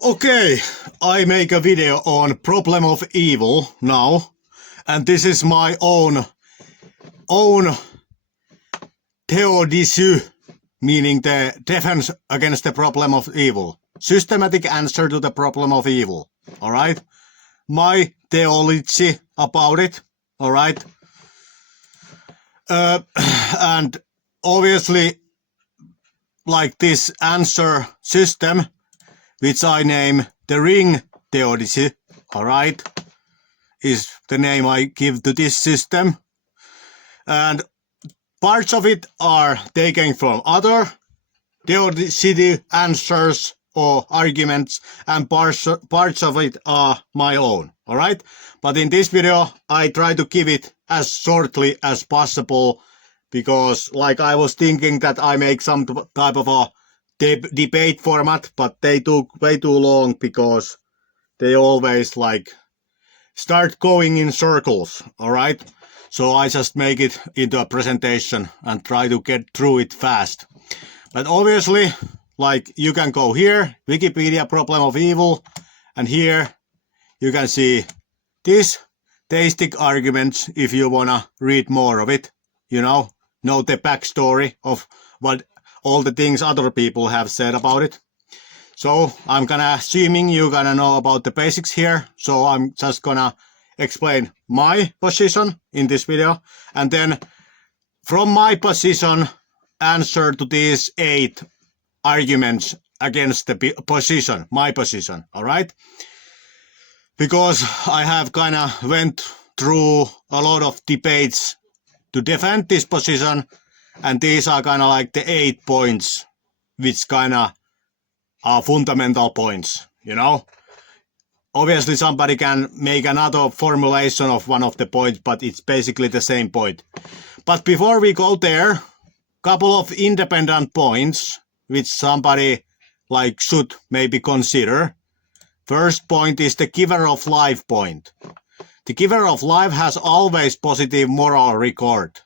Okay, I make a video on problem of evil now, and this is my own Theodicy, meaning the defense against the problem of evil. Systematic answer to the problem of evil. Alright? My theology about it. Alright? And obviously, like this answer system, which I name the ring theodicy, alright, is the name I give to this system. And parts of it are taken from other theodicy answers or arguments, and parts of it are my own, alright? But in this video, I try to give it as shortly as possible, because like I was thinking that I make some type of a debate format, but they took way too long because they always like start going in circles, alright? So I just make it into a presentation and try to get through it fast. But obviously, like you can go here, Wikipedia problem of evil, and here you can see these theistic arguments if you wanna read more of it, you know the backstory of what all the things other people have said about it. So I'm gonna assuming you're gonna know about the basics here, so I'm just gonna explain my position in this video, and then from my position answer to these 8 arguments against the position, my position, alright? Because I have kinda went through a lot of debates to defend this position, and these are kinda like the 8 points which kinda are fundamental points, you know? Obviously somebody can make another formulation of one of the points, but it's basically the same point. But before we go there, couple of independent points which somebody like should maybe consider. First point is the giver of life point. The giver of life has always positive moral record,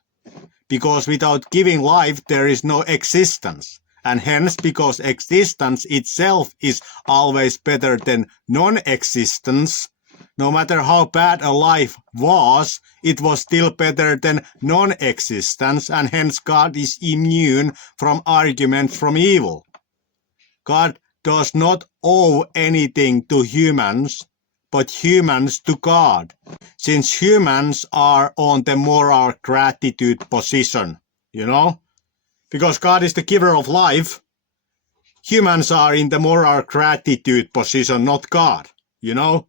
because without giving life there is no existence, and hence because existence itself is always better than non-existence. No matter how bad a life was, it was still better than non-existence, and hence God is immune from arguments from evil. God does not owe anything to humans, but humans to God, since humans are on the moral gratitude position, you know? Because God is the giver of life, humans are in the moral gratitude position, not God, you know?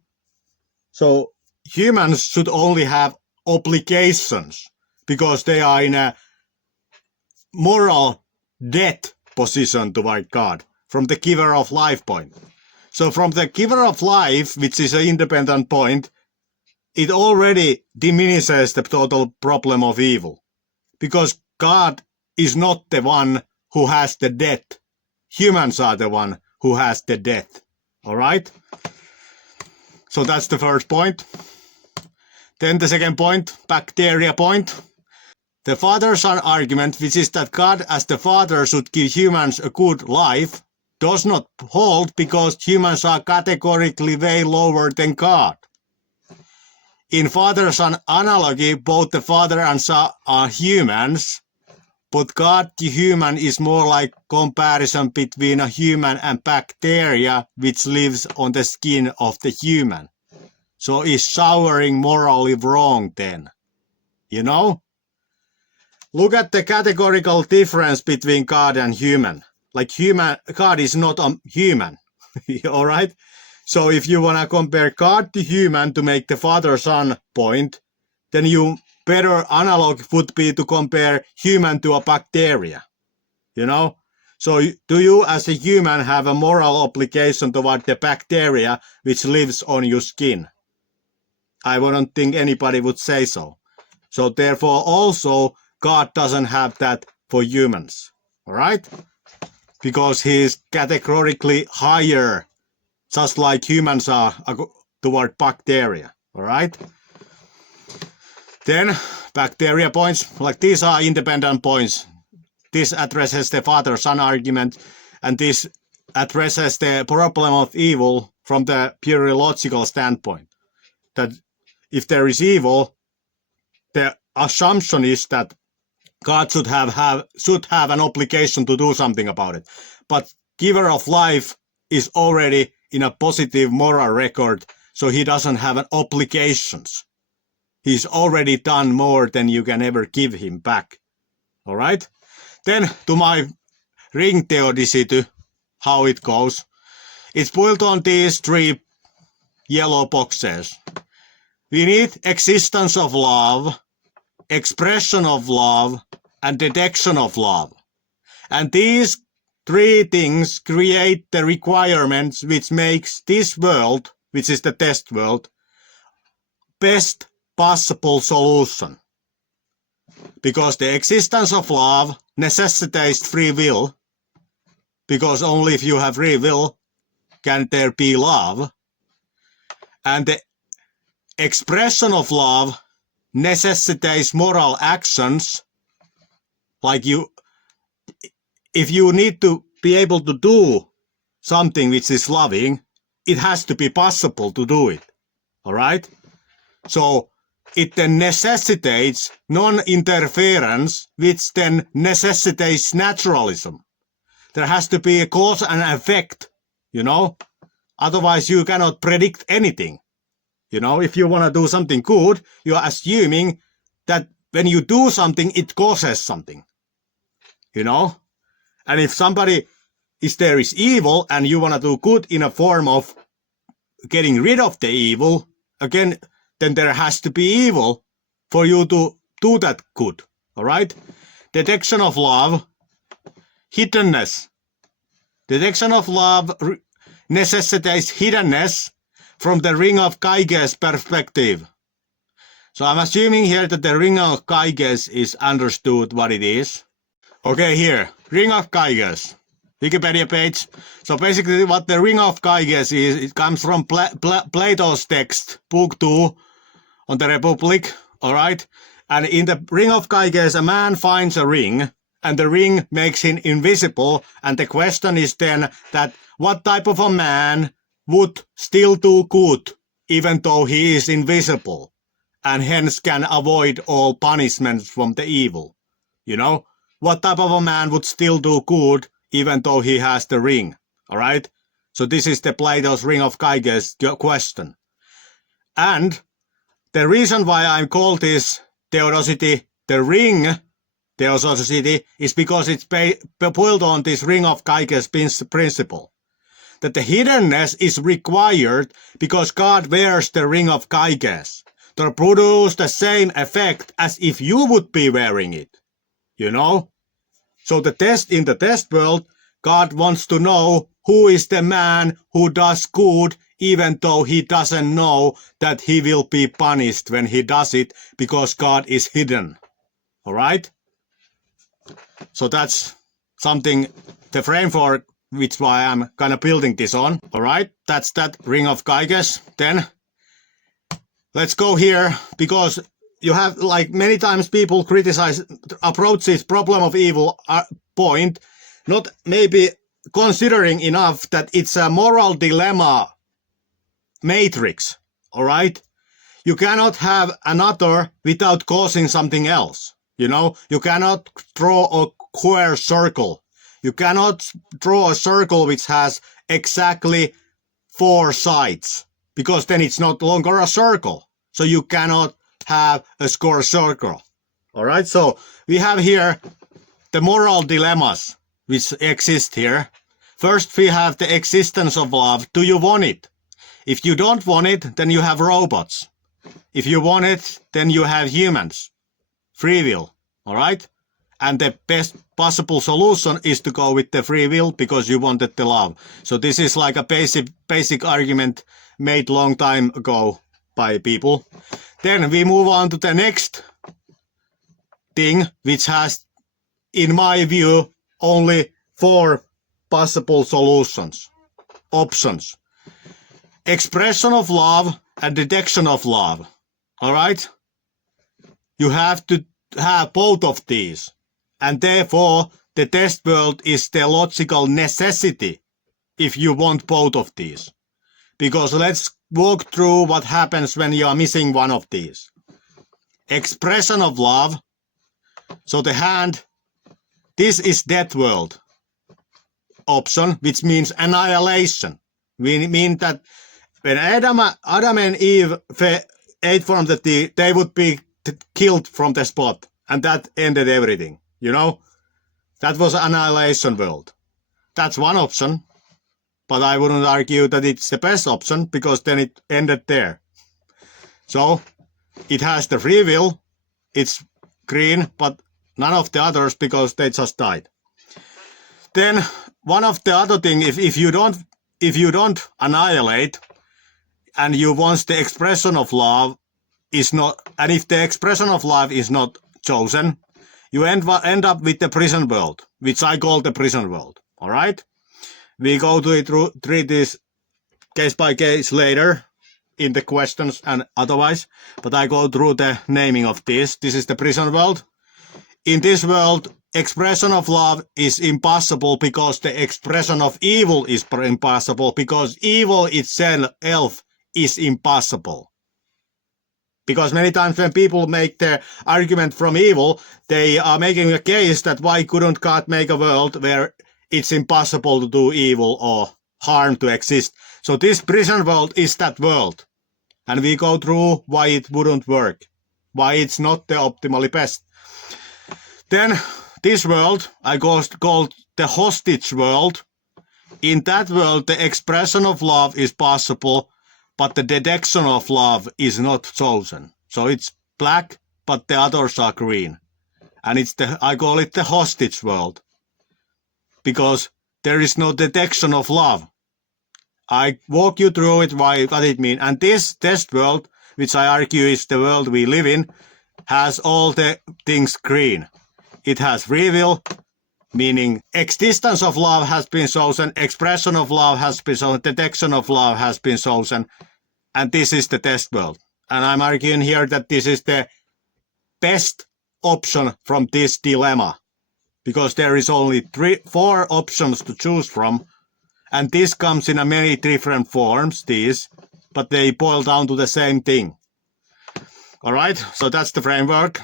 So humans should only have obligations, because they are in a moral debt position toward God, from the giver of life point. So from the giver of life, which is an independent point, it already diminishes the total problem of evil. Because God is not the one who has the debt. Humans are the one who has the debt. Alright? So that's the first point. Then the second point, bacteria point. The father-son argument, which is that God as the father should give humans a good life, does not hold, because humans are categorically way lower than God. In father-son analogy, both the father and son are humans, but God the human is more like comparison between a human and bacteria which lives on the skin of the human. So is showering morally wrong then? You know? Look at the categorical difference between God and human. Like God is not a human. Alright? So if you wanna compare God to human to make the father-son point, then you better analog would be to compare human to a bacteria, you know? So do you as a human have a moral obligation toward the bacteria which lives on your skin? I wouldn't think anybody would say so. So therefore also God doesn't have that for humans, all right? Because he is categorically higher, just like humans are toward bacteria, all right? Then bacteria points, like these are independent points. This addresses the father-son argument, and this addresses the problem of evil from the purely logical standpoint. That if there is evil, the assumption is that God should have an obligation to do something about it. But giver of life is already in a positive moral record, so he doesn't have an obligations. He's already done more than you can ever give him back. All right? Then to my ring theodicy, to how it goes. It's built on these 3 yellow boxes. We need existence of love, expression of love, and detection of love. And these 3 things create the requirements which makes this world, which is the test world, best possible solution. Because the existence of love necessitates free will, because only if you have free will can there be love. And the expression of love necessitates moral actions, like if you need to be able to do something which is loving, it has to be possible to do it. All right? So it then necessitates non-interference, which then necessitates naturalism. There has to be a cause and effect, Otherwise you cannot predict anything. If you want to do something good, you are assuming that when you do something, it causes something. And if there is evil and you want to do good in a form of getting rid of the evil, again, then there has to be evil for you to do that good. All right? Detection of love, hiddenness. Detection of love necessitates hiddenness from the ring of Geiger's perspective. So I'm assuming here that the ring of Geiger's is understood what it is. Okay, here, ring of Geiger's, Wikipedia page. So basically what the ring of Geiger's is, it comes from Plato's text, book 2 on the Republic, all right? And in the ring of Geiger's, a man finds a ring, and the ring makes him invisible, and the question is then that what type of a man would still do good even though he is invisible, and hence can avoid all punishments from the evil? What type of a man would still do good even though he has the ring? All right? So this is the Plato's ring of Geiger's question. And the reason why I'm called this Theodicity, the ring Theodicity, is because it's built on this ring of Geiger's principle. That the hiddenness is required because God wears the ring of Geiger's to produce the same effect as if you would be wearing it. So in the test world, God wants to know who is the man who does good even though he doesn't know that he will be punished when he does it because God is hidden. All right? So that's something, the framework which why I'm kind of building this on. All right? That's that ring of Geiger's. Then let's go here, because you have, like, many times people approach this problem of evil point, not maybe considering enough that it's a moral dilemma matrix. All right? You cannot have another without causing something else. You cannot draw a square circle. You cannot draw a circle which has exactly 4 sides, because then it's no longer a circle. So you cannot have a square circle. All right? So we have here the moral dilemmas which exist here. First, we have the existence of love. Do you want it? If you don't want it, then you have robots. If you want it, then you have humans. Free will. All right? And the best possible solution is to go with the free will because you wanted the love. So this is like a basic argument made long time ago by people. Then we move on to the next thing, which has, in my view, only 4 possible options. Expression of love and detection of love. All right? You have to have both of these. And therefore, the test world is the logical necessity if you want both of these. Because let's walk through what happens when you are missing one of these. Expression of love. So the hand, this is death world option, which means annihilation. We mean that when Adam and Eve ate from the tree, they would be killed from the spot. And that ended everything. You know? That was annihilation world. That's one option. But I wouldn't argue that it's the best option, because then it ended there. So, it has the free will. It's green, but none of the others, because they just died. Then, one of the other thing, if you don't annihilate, and you want the expression of love is not, and if the expression of love is not chosen, you end up with the prison world, which I call the prison world. All right? We go to treat this case by case later in the questions and otherwise, but I go through the naming of this. This is the prison world. In this world, expression of love is impossible because the expression of evil is impossible, because evil itself is impossible. Because many times when people make their argument from evil, they are making a case that why couldn't God make a world where it's impossible to do evil or harm to exist. So this prison world is that world. And we go through why it wouldn't work, why it's not the optimally best. Then this world I called the hostage world. In that world, the expression of love is possible, but the detection of love is not chosen. So it's black, but the others are green. And I call it the hostage world, because there is no detection of love. I walk you through it, what it means. And this test world, which I argue is the world we live in, has all the things green. It has free will, meaning existence of love has been chosen, expression of love has been chosen, detection of love has been chosen, and this is the test world. And I'm arguing here that this is the best option from this dilemma, because there is only 4 options to choose from, and this comes in a many different forms, but they boil down to the same thing. All right, so that's the framework.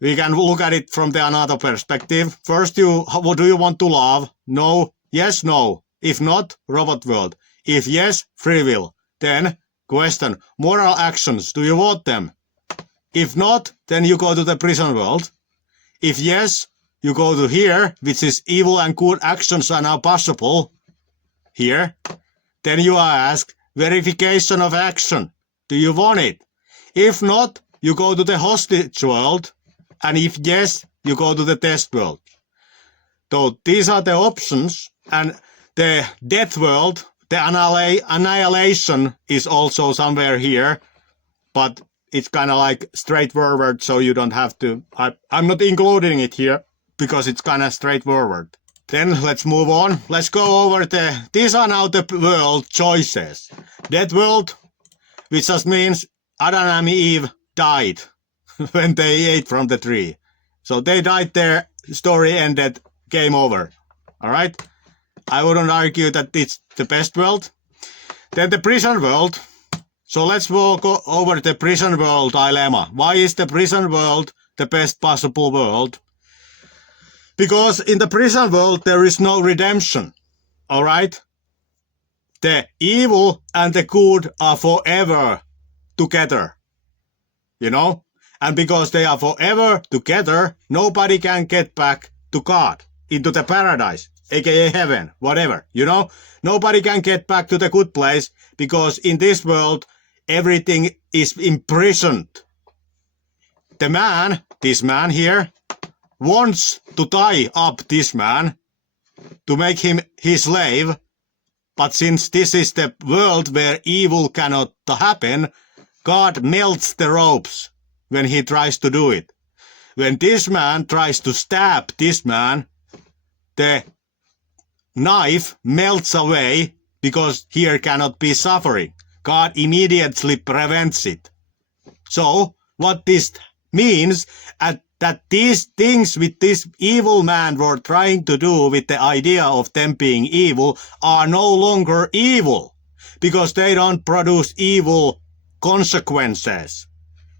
We can look at it from the another perspective. First, what do you want to love? No. Yes, no. If not, robot world. If yes, free will. Then, question, moral actions, do you want them? If not, then you go to the prison world. If yes, you go to here, which is evil and good actions are now possible. Here. Then you are asked, verification of action. Do you want it? If not, you go to the hostage world. And if yes, you go to the test world. So these are the options. And the death world, the annihilation is also somewhere here. But it's kind of like straightforward, so you don't have to. I'm not including it here because it's kind of straightforward. Then let's move on. Let's go over these are now the world choices. Death world, which just means Adam and Eve died when they ate from the tree. So they died there, story ended, game over. All right? I wouldn't argue that it's the best world. Then the prison world. So let's walk over the prison world dilemma. Why is the prison world the best possible world? Because in the prison world, there is no redemption. All right? The evil and the good are forever together. You know? And because they are forever together, nobody can get back to God, into the paradise, aka heaven, whatever, you know? Nobody can get back to the good place, because in this world, everything is imprisoned. The man, this man here, wants to tie up this man, to make him his slave, but since this is the world where evil cannot happen, God melts the ropes when he tries to do it. When this man tries to stab this man, the knife melts away because here cannot be suffering. God immediately prevents it. So, what this means, at that these things with this evil man were trying to do with the idea of them being evil are no longer evil, because they don't produce evil consequences.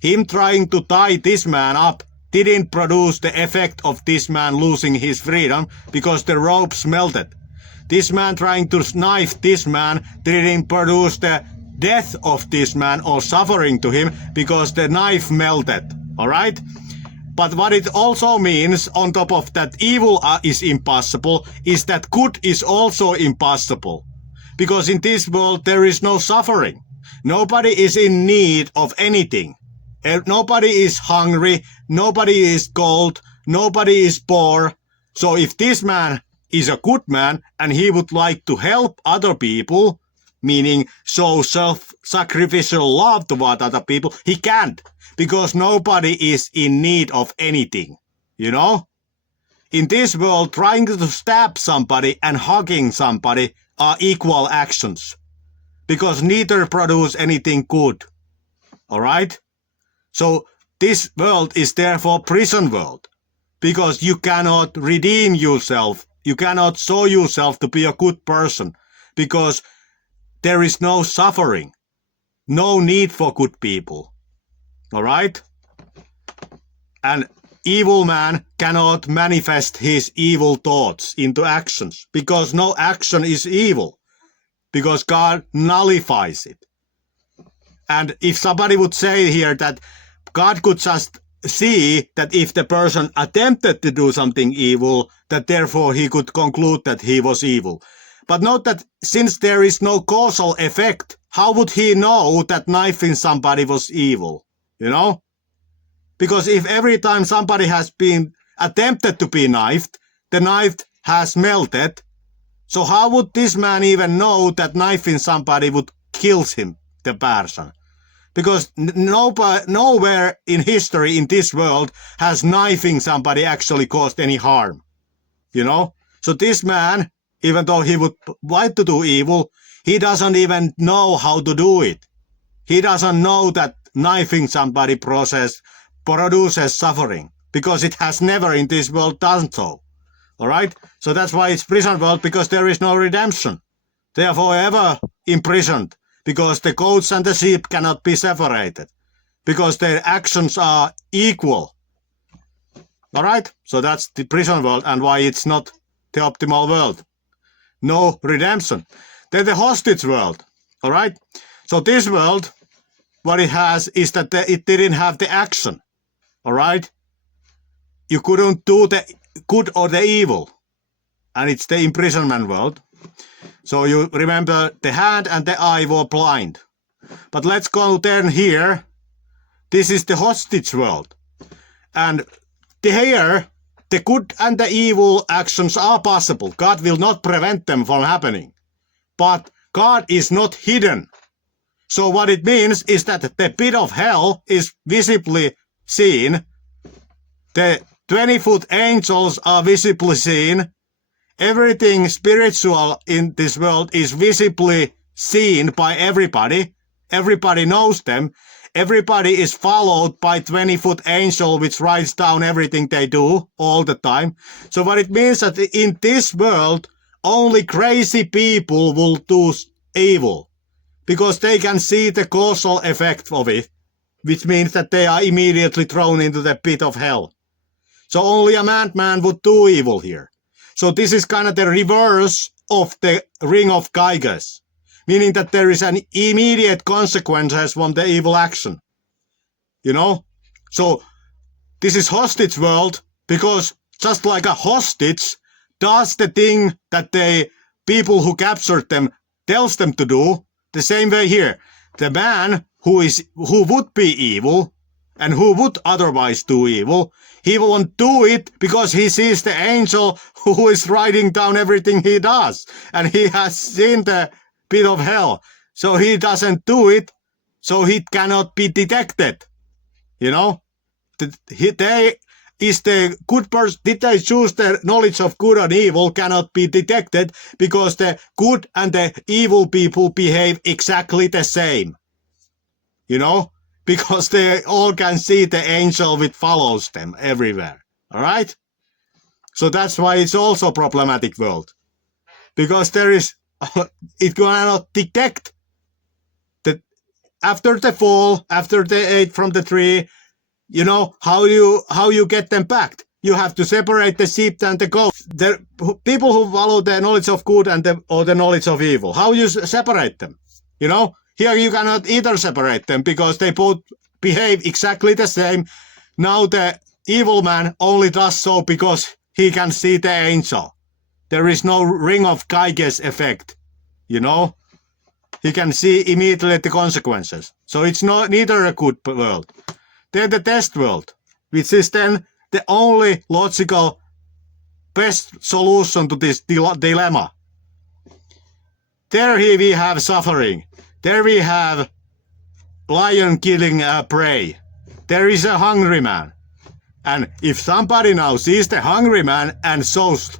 Him trying to tie this man up didn't produce the effect of this man losing his freedom because the ropes melted. This man trying to knife this man didn't produce the death of this man or suffering to him because the knife melted. Alright? But what it also means, on top of that evil is impossible, is that good is also impossible. Because in this world there is no suffering. Nobody is in need of anything. Nobody is hungry, nobody is cold, nobody is poor. So if this man is a good man and he would like to help other people, meaning show self-sacrificial love toward other people, he can't, because nobody is in need of anything, you know? In this world, trying to stab somebody and hugging somebody are equal actions, because neither produce anything good, alright? So this world is therefore prison world, because you cannot redeem yourself, you cannot show yourself to be a good person, because there is no suffering, no need for good people. Alright? And evil man cannot manifest his evil thoughts into actions, because no action is evil, because God nullifies it. And if somebody would say here that God could just see that if the person attempted to do something evil, that therefore he could conclude that he was evil. But note that since there is no causal effect, how would he know that knifing somebody was evil? You know? Because if every time somebody has been attempted to be knifed, the knife has melted, so how would this man even know that knifing somebody would kill him, the person? Because nowhere in history in this world has knifing somebody actually caused any harm. You know? So this man, even though he would like to do evil, he doesn't even know how to do it. He doesn't know that knifing somebody produces suffering, because it has never in this world done so. Alright? So that's why it's prison world, because there is no redemption. They are forever imprisoned, because the goats and the sheep cannot be separated, because their actions are equal. Alright? So that's the prison world and why it's not the optimal world. No redemption. Then the hostage world. Alright? So this world, what it has is that it didn't have the action. Alright? You couldn't do the good or the evil. And it's the imprisonment world. So you remember the hand and the eye were blind. But let's go then here. This is the hostage world. And here, the good and the evil actions are possible. God will not prevent them from happening. But God is not hidden. So what it means is that the pit of hell is visibly seen. The 20-foot angels are visibly seen. Everything spiritual in this world is visibly seen by everybody. Everybody knows them. Everybody is followed by 20-foot angel which writes down everything they do all the time. So what it means that in this world, only crazy people will do evil, because they can see the causal effect of it, which means that they are immediately thrown into the pit of hell. So only a madman would do evil here. So this is kind of the reverse of the ring of Gyges, meaning that there is an immediate consequences from the evil action. You know? So this is hostage world, because just like a hostage does the thing that the people who captured them tells them to do, the same way here. The man who would be evil and who would otherwise do evil, he won't do it because he sees the angel who is writing down everything he does, and he has seen the pit of hell. So he doesn't do it, so he cannot be detected. You know? They is the good person, did they choose the knowledge of good and evil cannot be detected, because the good and the evil people behave exactly the same. You know? because they all can see the angel which follows them everywhere. All right? So that's why it's also problematic world. Because there is, it cannot detect that after the fall, after they ate from the tree, you know, how you get them back. You have to separate the sheep and the goats. The people who follow the knowledge of good and or the knowledge of evil. How you separate them? You know, here you cannot either separate them because they both behave exactly the same. Now the evil man only does so because he can see the angel. There is no ring of Geiges effect, you know. He can see immediately the consequences. So it's neither a good world. Then the test world, which is then the only logical best solution to this dilemma. There we have suffering. There we have lion killing a prey. There is a hungry man. And if somebody now sees the hungry man and shows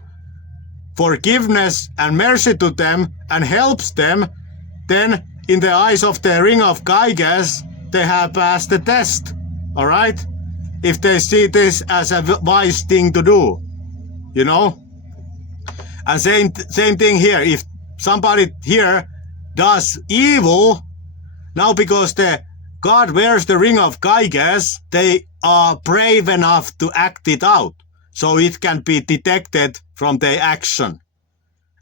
forgiveness and mercy to them and helps them, then in the eyes of the ring of Geiges, they have passed the test. All right? If they see this as a wise thing to do, you know? And same thing here. If somebody here does evil, now because the God wears the ring of Geiges, they are brave enough to act it out. So it can be detected from their action.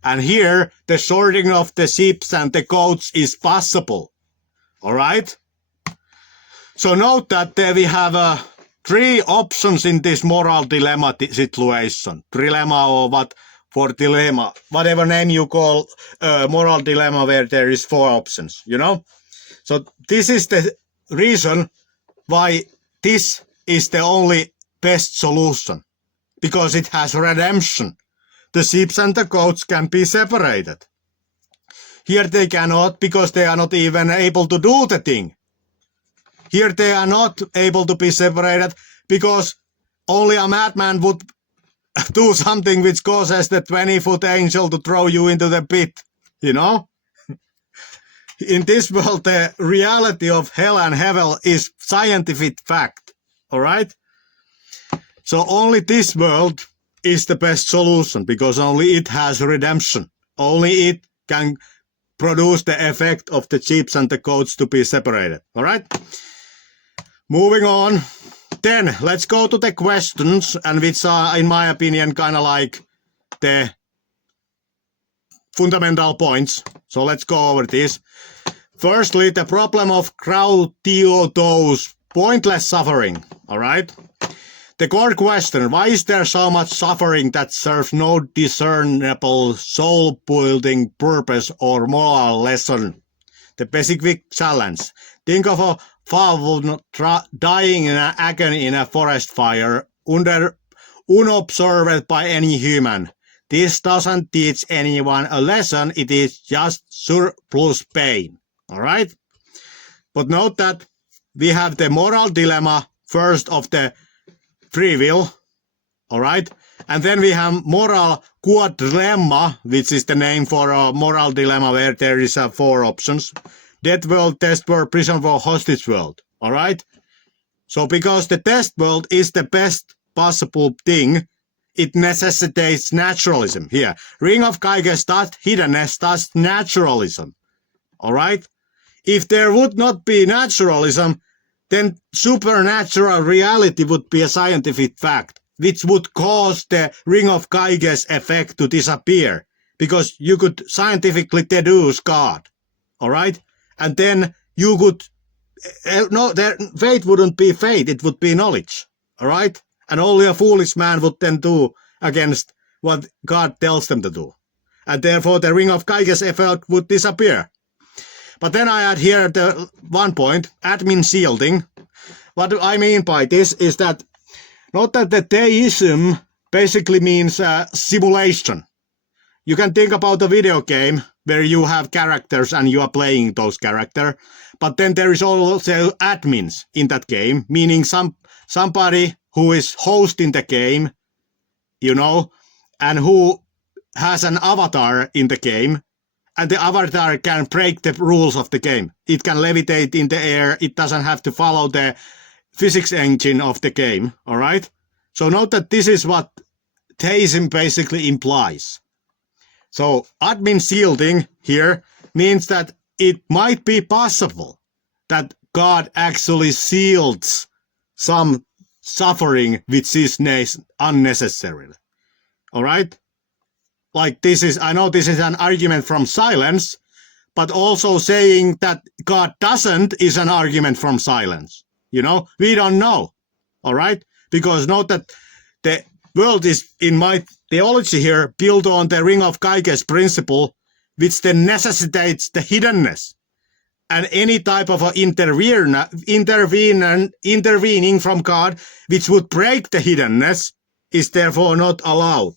And here, the sorting of the sheep and the goats is possible. All right? So note that we have 3 options in this moral dilemma situation. Trilemma or what for dilemma, whatever name you call moral dilemma where there is 4 options, you know? So this is the reason why this is the only best solution. Because it has redemption. The sheep and the goats can be separated. Here they cannot because they are not even able to do the thing. Here they are not able to be separated because only a madman would do something which causes the 20-foot angel to throw you into the pit, you know? In this world, the reality of hell and heaven is scientific fact, all right? So only this world is the best solution because only it has redemption. Only it can produce the effect of the sheep and the goats to be separated. All right? Moving on. Then let's go to the questions, and which are, in my opinion, kind of like the fundamental points. So let's go over this. Firstly, the problem of Theodicy's pointless suffering. All right? The core question, why is there so much suffering that serves no discernible soul-building purpose or moral lesson? The specific challenge. Think of a fowl dying in agony in a forest fire, unobserved by any human. This doesn't teach anyone a lesson, it is just surplus pain. All right? But note that we have the moral dilemma first of the free will, all right? And then we have moral quadrilemma, which is the name for a moral dilemma where there is 4 options. Death world, test world, prison world, hostage world, all right? So because the test world is the best possible thing, it necessitates naturalism. Here, ring of Geiges does hiddenness, does naturalism, all right? If there would not be naturalism, then supernatural reality would be a scientific fact, which would cause the ring of Geiges effect to disappear, because you could scientifically deduce God, all right? And then you could, faith wouldn't be faith, it would be knowledge, all right? And only a foolish man would then do against what God tells them to do. And therefore the ring of Geiges effect would disappear. But then I add here the one point, admin shielding. What I mean by this is that, not that the theism basically means simulation. You can think about a video game where you have characters and you are playing those characters, but then there is also admins in that game, meaning somebody who is hosting the game, you know, and who has an avatar in the game, and the avatar can break the rules of the game. It can levitate in the air. It doesn't have to follow the physics engine of the game, all right? So note that this is what theism basically implies. So admin shielding here means that it might be possible that God actually shields some suffering which is unnecessary. All right? Like this is, I know this is an argument from silence, but also saying that God doesn't is an argument from silence. You know, we don't know. All right? Because note that the world is, in my theology here, built on the ring of Geiger's principle, which then necessitates the hiddenness. And any type of intervening from God, which would break the hiddenness, is therefore not allowed.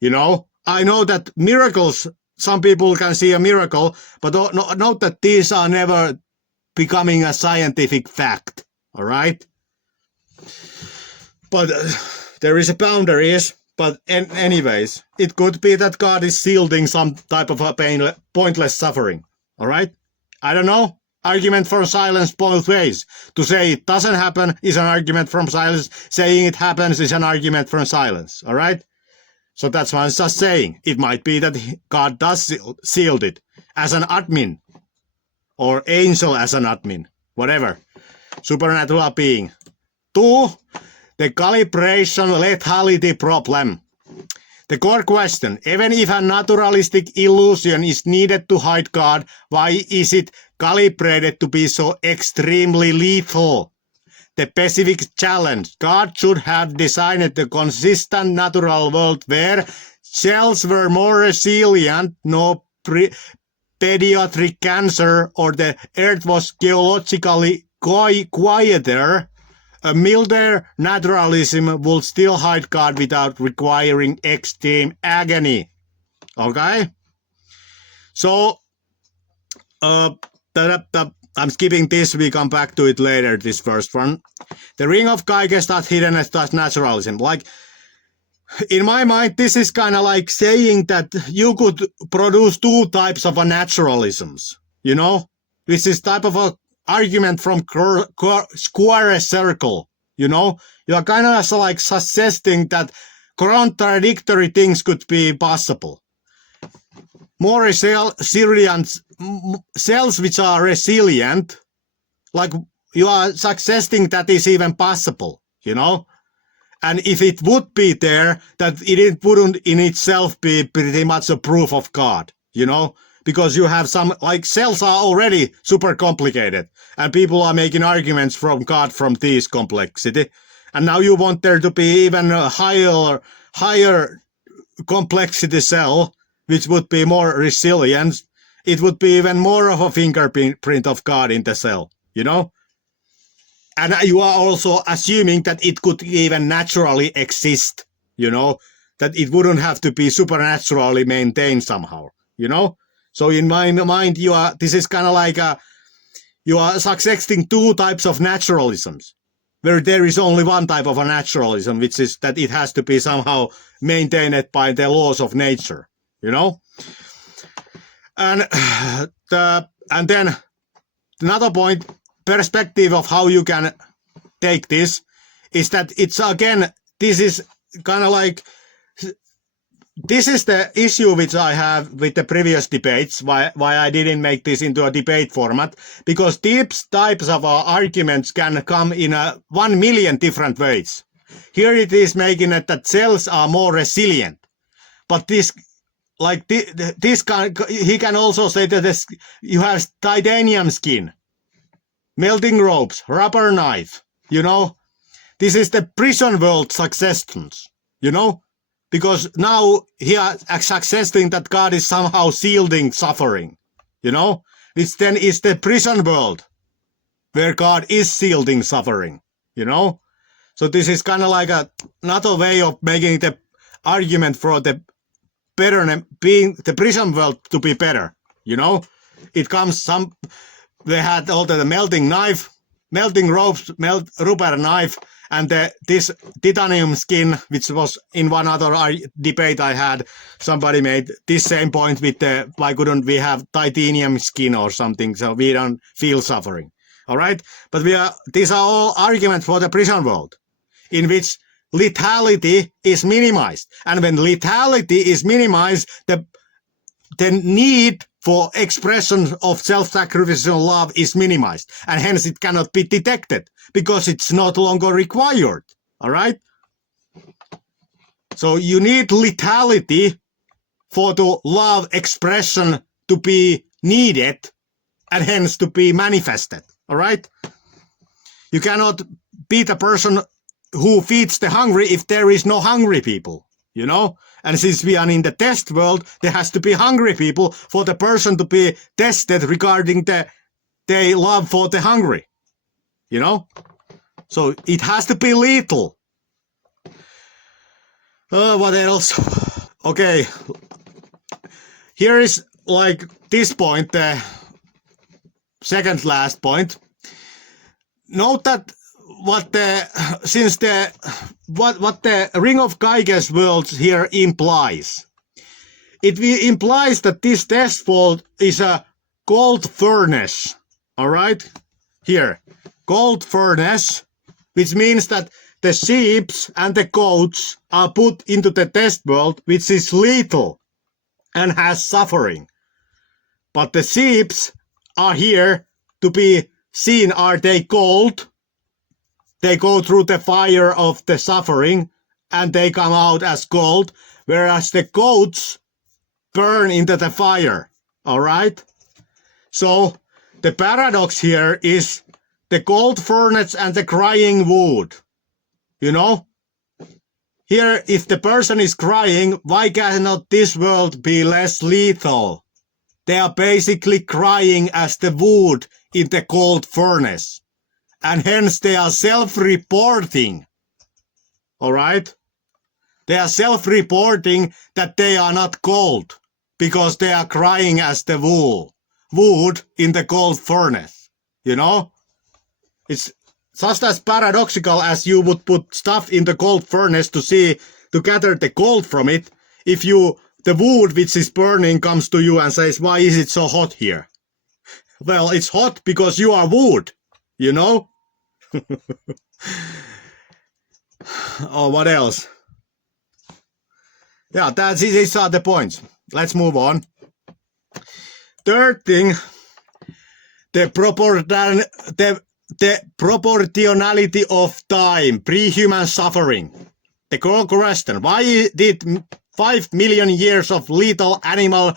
You know, I know that miracles, some people can see a miracle, but note that these are never becoming a scientific fact. All right? But there is a boundaries. But anyways, it could be that God is shielding some type of a pointless suffering. All right? I don't know. Argument for silence both ways. To say it doesn't happen is an argument from silence. Saying it happens is an argument from silence. All right? So that's what I'm just saying. It might be that God does shield it as an admin. Or angel as an admin. Whatever. Supernatural being. 2. The calibration lethality problem. The core question, even if a naturalistic illusion is needed to hide God, why is it calibrated to be so extremely lethal? The specific challenge, God should have designed a consistent natural world where cells were more resilient, no pediatric cancer, or the earth was geologically quieter. A milder naturalism will still hide God without requiring extreme agony. Okay? So, I'm skipping this. We come back to it later, this first one. The ring of Geigestadt hidden as naturalism. Like, in my mind, this is kind of like saying that you could produce two types of naturalisms. You know? This is type of a argument from square circle, you know? You are kind of like suggesting that contradictory things could be possible. More resilient cells which are resilient, like you are suggesting that is even possible, you know? And if it would be there, that it wouldn't in itself be pretty much a proof of God, you know? Because you have some, like cells are already super complicated and people are making arguments from God from this complexity. And now you want there to be even a higher complexity cell, which would be more resilient. It would be even more of a fingerprint of God in the cell, you know? And you are also assuming that it could even naturally exist, you know? That it wouldn't have to be supernaturally maintained somehow, you know? So in my mind, this is kind of like you are suggesting two types of naturalisms, where there is only one type of a naturalism, which is that it has to be somehow maintained by the laws of nature, you know? And then another point, perspective of how you can take this is that it's again, this is kind of like, this is the issue which I have with the previous debates, why I didn't make this into a debate format, because these types of arguments can come in 1 million different ways. Here it is making it that cells are more resilient, but this, like this he can also say that you have titanium skin, melting ropes, rubber knife, you know. This is the prison world suggestions, you know. Because now he is suggesting that God is somehow shielding suffering, you know, which then is the prison world where God is shielding suffering, you know. So this is kind of like another way of making the argument for the better, being the prison world to be better, you know. It comes they had all the melting knife, melting ropes, rubber knife, And this titanium skin, which was in one other debate I had, somebody made this same point with why couldn't we have titanium skin or something so we don't feel suffering. All right, but these are all arguments for the prison world, in which lethality is minimized, and when lethality is minimized, the need for expression of self-sacrificial love is minimized, and hence it cannot be detected because it's not longer required. All right. So you need lethality for the love expression to be needed and hence to be manifested. All right. You cannot be the person who feeds the hungry if there is no hungry people, you know? And since we are in the test world, there has to be hungry people for the person to be tested regarding their love for the hungry, you know? So it has to be lethal. What else? Okay. Here is like this point, the second last point. Note that what the ring of Geiger's world here implies. It implies that this test world is a cold furnace. All right, here, cold furnace, which means that the sheep and the goats are put into the test world, which is lethal and has suffering. But the sheep are here to be seen. Are they cold? They go through the fire of the suffering and they come out as gold, whereas the goats burn into the fire. All right? So the paradox here is the cold furnace and the crying wood. You know? Here, if the person is crying, why cannot this world be less lethal? They are basically crying as the wood in the cold furnace. And hence they are self-reporting. All right? They are self-reporting that they are not cold because they are crying as the wood in the cold furnace. You know? It's just as paradoxical as you would put stuff in the cold furnace to gather the cold from it. If the wood which is burning comes to you and says, why is it so hot here? Well, it's hot because you are wood, you know? Oh, what else? Yeah, these are the points. Let's move on. Third thing, the proportionality of time, pre-human suffering. The core question, why did 5 million years of lethal animal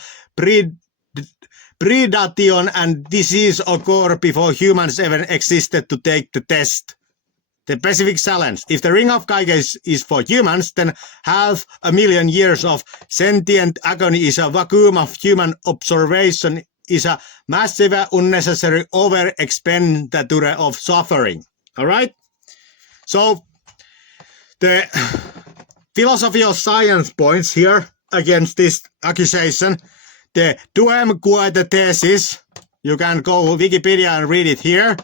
predation and disease occur before humans ever existed to take the test? The specific challenge. If the ring of Geiger is for humans, then 500,000 years of sentient agony is a vacuum of human observation, is a massive unnecessary over-expenditure of suffering. All right? So, the philosophy of science points here against this accusation. The duem quote thesis, you can go Wikipedia and read it here.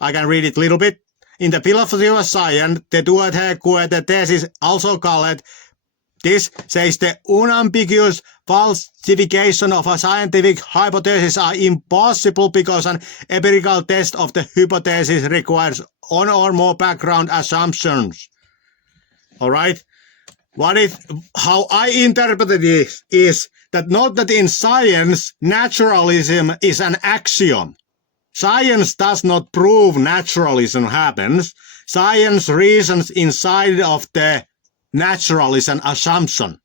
I can read it a little bit. In the philosophy of science, the duet quote thesis, also called this, says the unambiguous falsification of a scientific hypothesis are impossible because an empirical test of the hypothesis requires one or more background assumptions. All right? How I interpret this is that note that in science, naturalism is an axiom. Science does not prove naturalism happens. Science reasons inside of the naturalism assumption.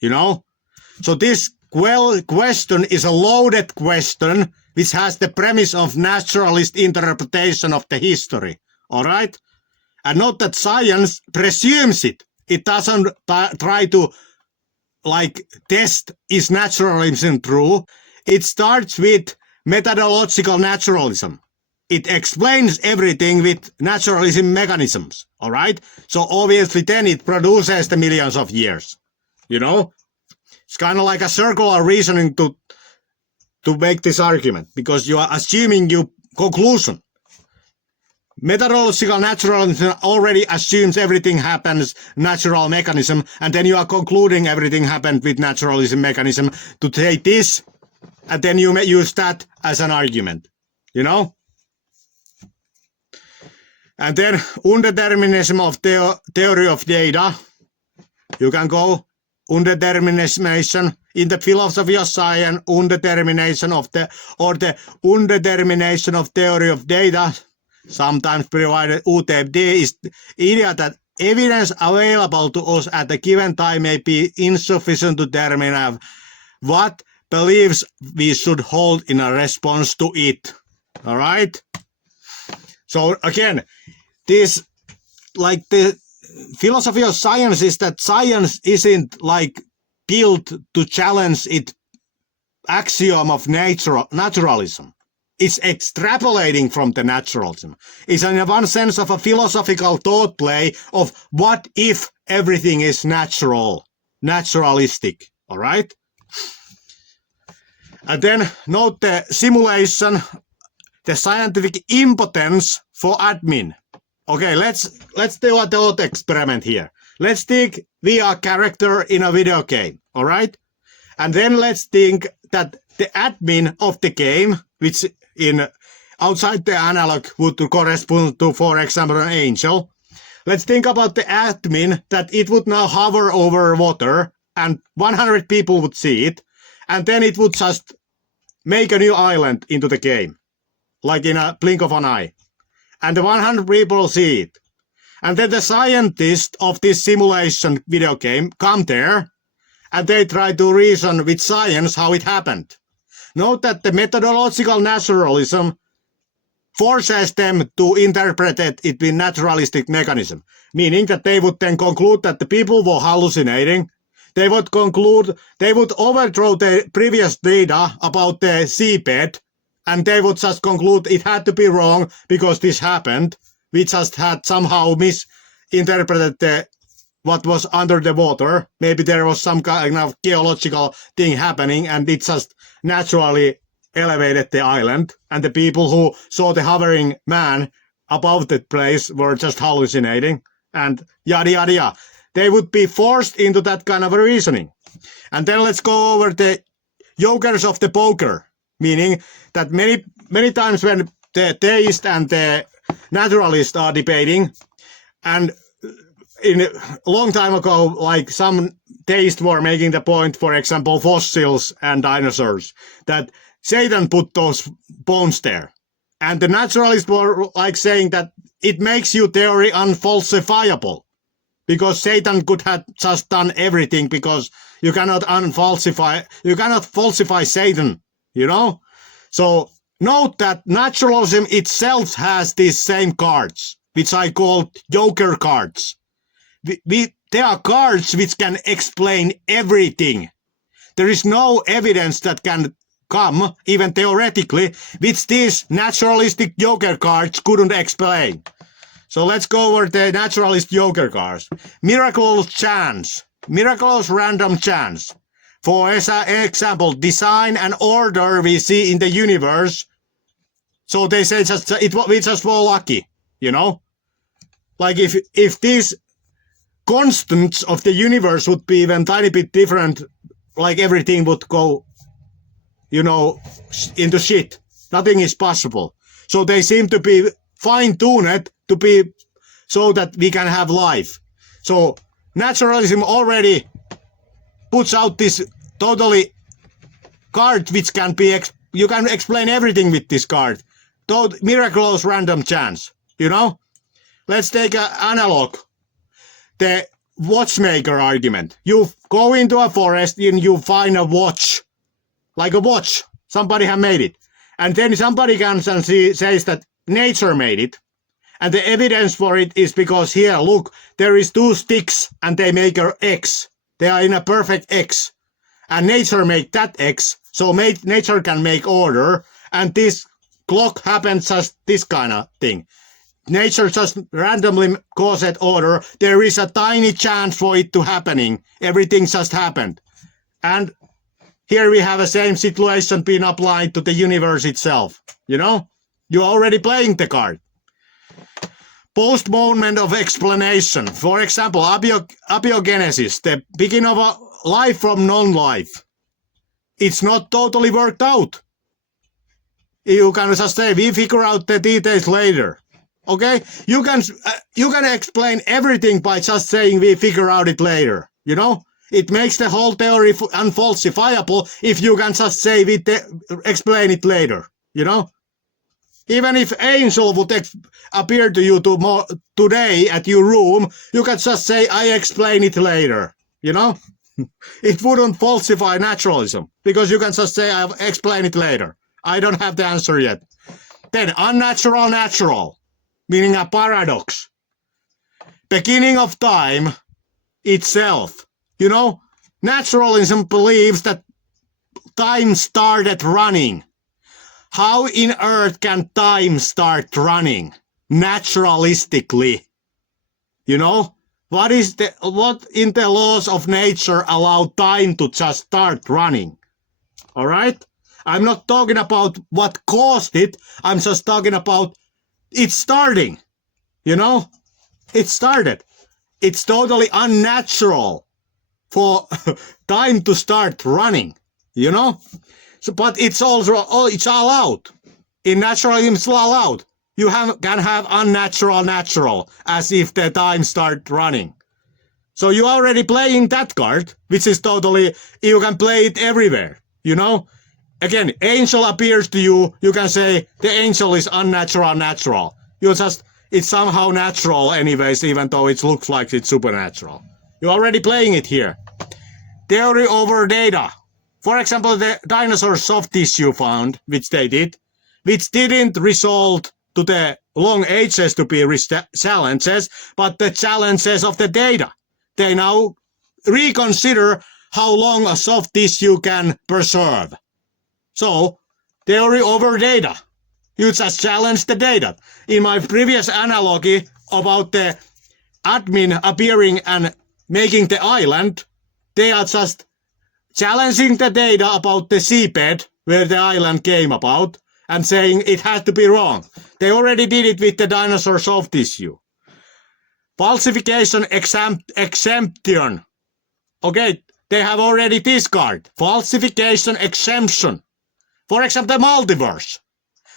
You know? So this question is a loaded question which has the premise of naturalist interpretation of the history. All right? And note that science presumes it. It doesn't try to test is naturalism true. It starts with methodological naturalism. It explains everything with naturalism mechanisms, all right? So obviously then it produces the millions of years, you know? It's kind of like a circular reasoning to make this argument because you are assuming your conclusion. methodological naturalism already assumes everything happens natural mechanism, and then you are concluding everything happened with naturalism mechanism to take this, and then you may use that as an argument, you know? And then undeterminism of theory of data. You can go undetermination in the philosophy of science, undetermination of the undetermination of theory of data, sometimes provided UTFD, is the idea that evidence available to us at a given time may be insufficient to determine what beliefs we should hold in a response to it. All right? So again, this, like the philosophy of science is that science isn't like built to challenge its axiom of naturalism. It's extrapolating from the naturalism. It's in one sense of a philosophical thought play of what if everything is natural, naturalistic, all right? And then note the simulation, the scientific impotence for admin. Okay, let's do a thought experiment here. Let's think we are a character in a video game, all right? And then let's think that the admin of the game, which in outside the analog would correspond to, for example, an angel. Let's think about the admin that it would now hover over water and 100 people would see it, and then it would just make a new island into the game, like in a blink of an eye. And the 100 people see it. And then the scientists of this simulation video game come there and they try to reason with science how it happened. Note that the methodological naturalism forces them to interpret it with naturalistic mechanism, meaning that they would then conclude that the people were hallucinating. They would overthrow the previous data about the seabed, and they would just conclude it had to be wrong because this happened. We just had somehow misinterpreted what was under the water. Maybe there was some kind of geological thing happening and it just naturally elevated the island. And the people who saw the hovering man above the place were just hallucinating and yada, yada, yada. They would be forced into that kind of a reasoning. And then let's go over the jokers of the poker, meaning that many times when the theist and the naturalist are debating, and in a long time ago, like some theists were making the point, for example, fossils and dinosaurs, that Satan put those bones there. And the naturalists were like saying that it makes your theory unfalsifiable, because Satan could have just done everything, because you cannot falsify Satan, you know? So note that naturalism itself has these same cards, which I call joker cards. There are cards which can explain everything. There is no evidence that can come, even theoretically, which these naturalistic joker cards couldn't explain. So let's go over the naturalist joker cards. Miraculous chance, miraculous random chance. For example, design and order we see in the universe. So they say we just were lucky, you know? Like if these constants of the universe would be even tiny bit different, like everything would go, you know, into shit. Nothing is possible. So they seem to be fine-tuned to be so that we can have life. So naturalism already puts out this totally card which can be, you can explain everything with this card. Miraculous random chance, you know? Let's take an analog. The watchmaker argument. You go into a forest and you find a watch, like a watch. Somebody have made it. And then somebody comes and says that nature made it. And the evidence for it is because here, look, there is two sticks and they make an X. They are in a perfect X. And nature made that X. So nature can make order. And this clock happens just this kind of thing. Nature just randomly caused order. There is a tiny chance for it to happening. Everything just happened. And here we have the same situation being applied to the universe itself. You know? You're already playing the card. postponement of explanation. For example, abiogenesis, the beginning of a life from non-life. It's not totally worked out. You can just say, we figure out the details later. Okay? You can explain everything by just saying we figure out it later. You know? It makes the whole theory unfalsifiable if you can just say we explain it later. You know? Even if angel would appear to you today at your room, you can just say, I explain it later. You know? It wouldn't falsify naturalism because you can just say, I'll explain it later. I don't have the answer yet. Then unnatural natural, meaning a paradox. Beginning of time itself. You know, naturalism believes that time started running. How in earth can time start running? Naturalistically. You know, what in the laws of nature allow time to just start running? All right? I'm not talking about what caused it. I'm just talking about it starting. You know, it started. It's totally unnatural for time to start running, you know? So, but it's also, it's allowed. In naturalism, it's allowed. You can have unnatural natural, as if the time start running. So you're already playing that card, which is totally, you can play it everywhere, you know? Again, angel appears to you, you can say the angel is unnatural natural. It's somehow natural anyways, even though it looks like it's supernatural. You're already playing it here. Theory over data. For example, the dinosaur soft tissue found, which they did, which didn't result to the long ages to be challenges, but the challenges of the data. They now reconsider how long a soft tissue can preserve. So, theory over data. You just challenge the data. In my previous analogy about the admin appearing and making the island, they are just challenging the data about the seabed where the island came about and saying it had to be wrong. They already did it with the dinosaur soft tissue. Falsification exemption. Okay, they have already discarded. Falsification exemption. For example, the multiverse.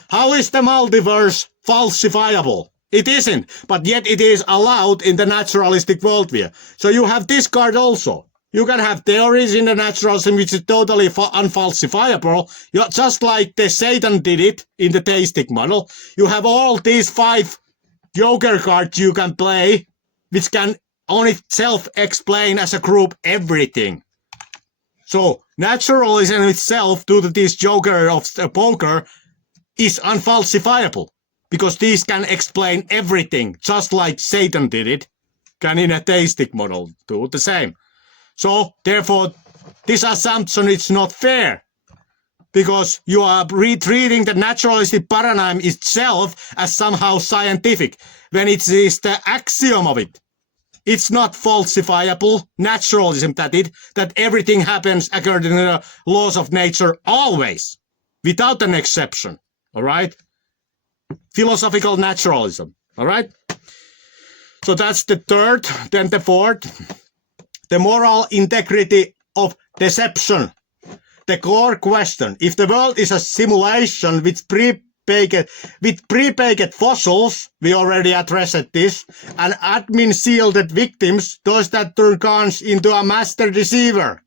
How is the multiverse falsifiable? It isn't, but yet it is allowed in the naturalistic worldview. So you have discard also. You can have theories in the naturalism which is totally unfalsifiable, just like the Satan did it in the theistic model. You have all these 5 Joker cards you can play, which can on itself explain as a group everything. So naturalism itself, due to this Joker of poker, is unfalsifiable. Because these can explain everything, just like Satan did it, can in a theistic model do the same. So, therefore, this assumption is not fair. Because you are treating the naturalistic paradigm itself as somehow scientific, when it is the axiom of it. It's not falsifiable, naturalism that everything happens according to the laws of nature always, without an exception, all right? Philosophical naturalism, all right? So that's the third. Then the fourth, the moral integrity of deception. The core question, if the world is a simulation with pre-baked fossils, we already addressed this, and admin-shielded victims, does that turn Kant into a master deceiver?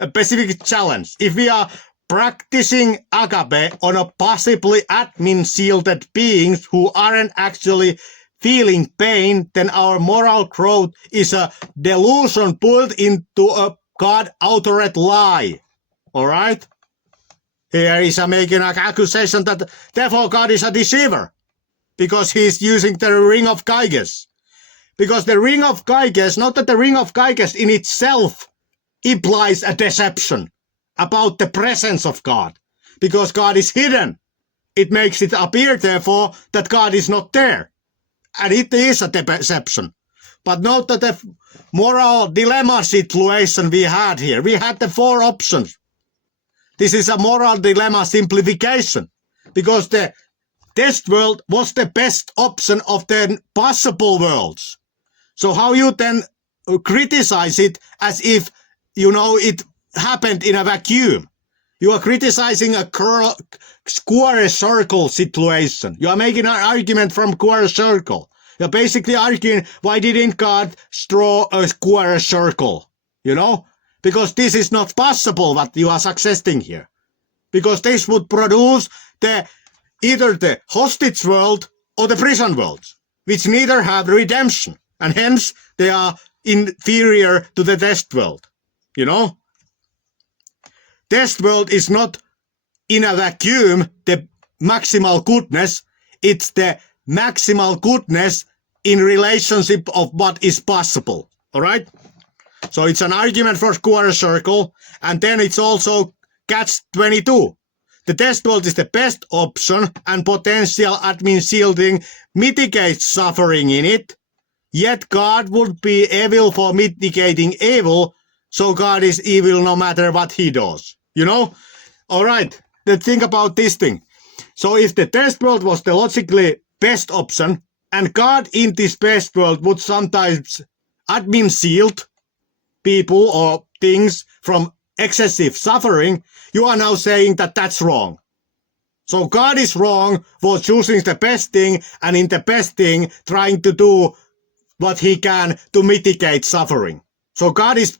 A specific challenge. If we are practicing agape on a possibly admin-shielded beings who aren't actually feeling pain, then our moral growth is a delusion built into a God-authored lie. Alright? Here is making an accusation that therefore God is a deceiver. Because he's using the ring of Gyges. Because the ring of Gyges, not that the ring of Gyges in itself implies a deception about the presence of God. Because God is hidden. It makes it appear, therefore, that God is not there. And it is a deception. But note that the moral dilemma situation we had here. We had the 4 options. This is a moral dilemma simplification. Because the test world was the best option of the possible worlds. So how you then criticize it as if, it happened in a vacuum? You are criticizing a square circle situation. You are making an argument from square circle. You're basically arguing, why didn't God draw a square circle? Because this is not possible what you are suggesting here. Because this would produce either the hostage world or the prison world, which neither have redemption. And hence, they are inferior to the test world. Test world is not in a vacuum the maximal goodness. It's the maximal goodness in relationship of what is possible. All right? So it's an argument for square circle. And then it's also catch-22. The test world is the best option and potential admin shielding mitigates suffering in it. Yet God would be evil for mitigating evil. So God is evil no matter what he does. All right. Let's think about this thing. So if the test world was the logically best option and God in this best world would sometimes admin shield people or things from excessive suffering, you are now saying that that's wrong. So God is wrong for choosing the best thing and in the best thing trying to do what he can to mitigate suffering. So God is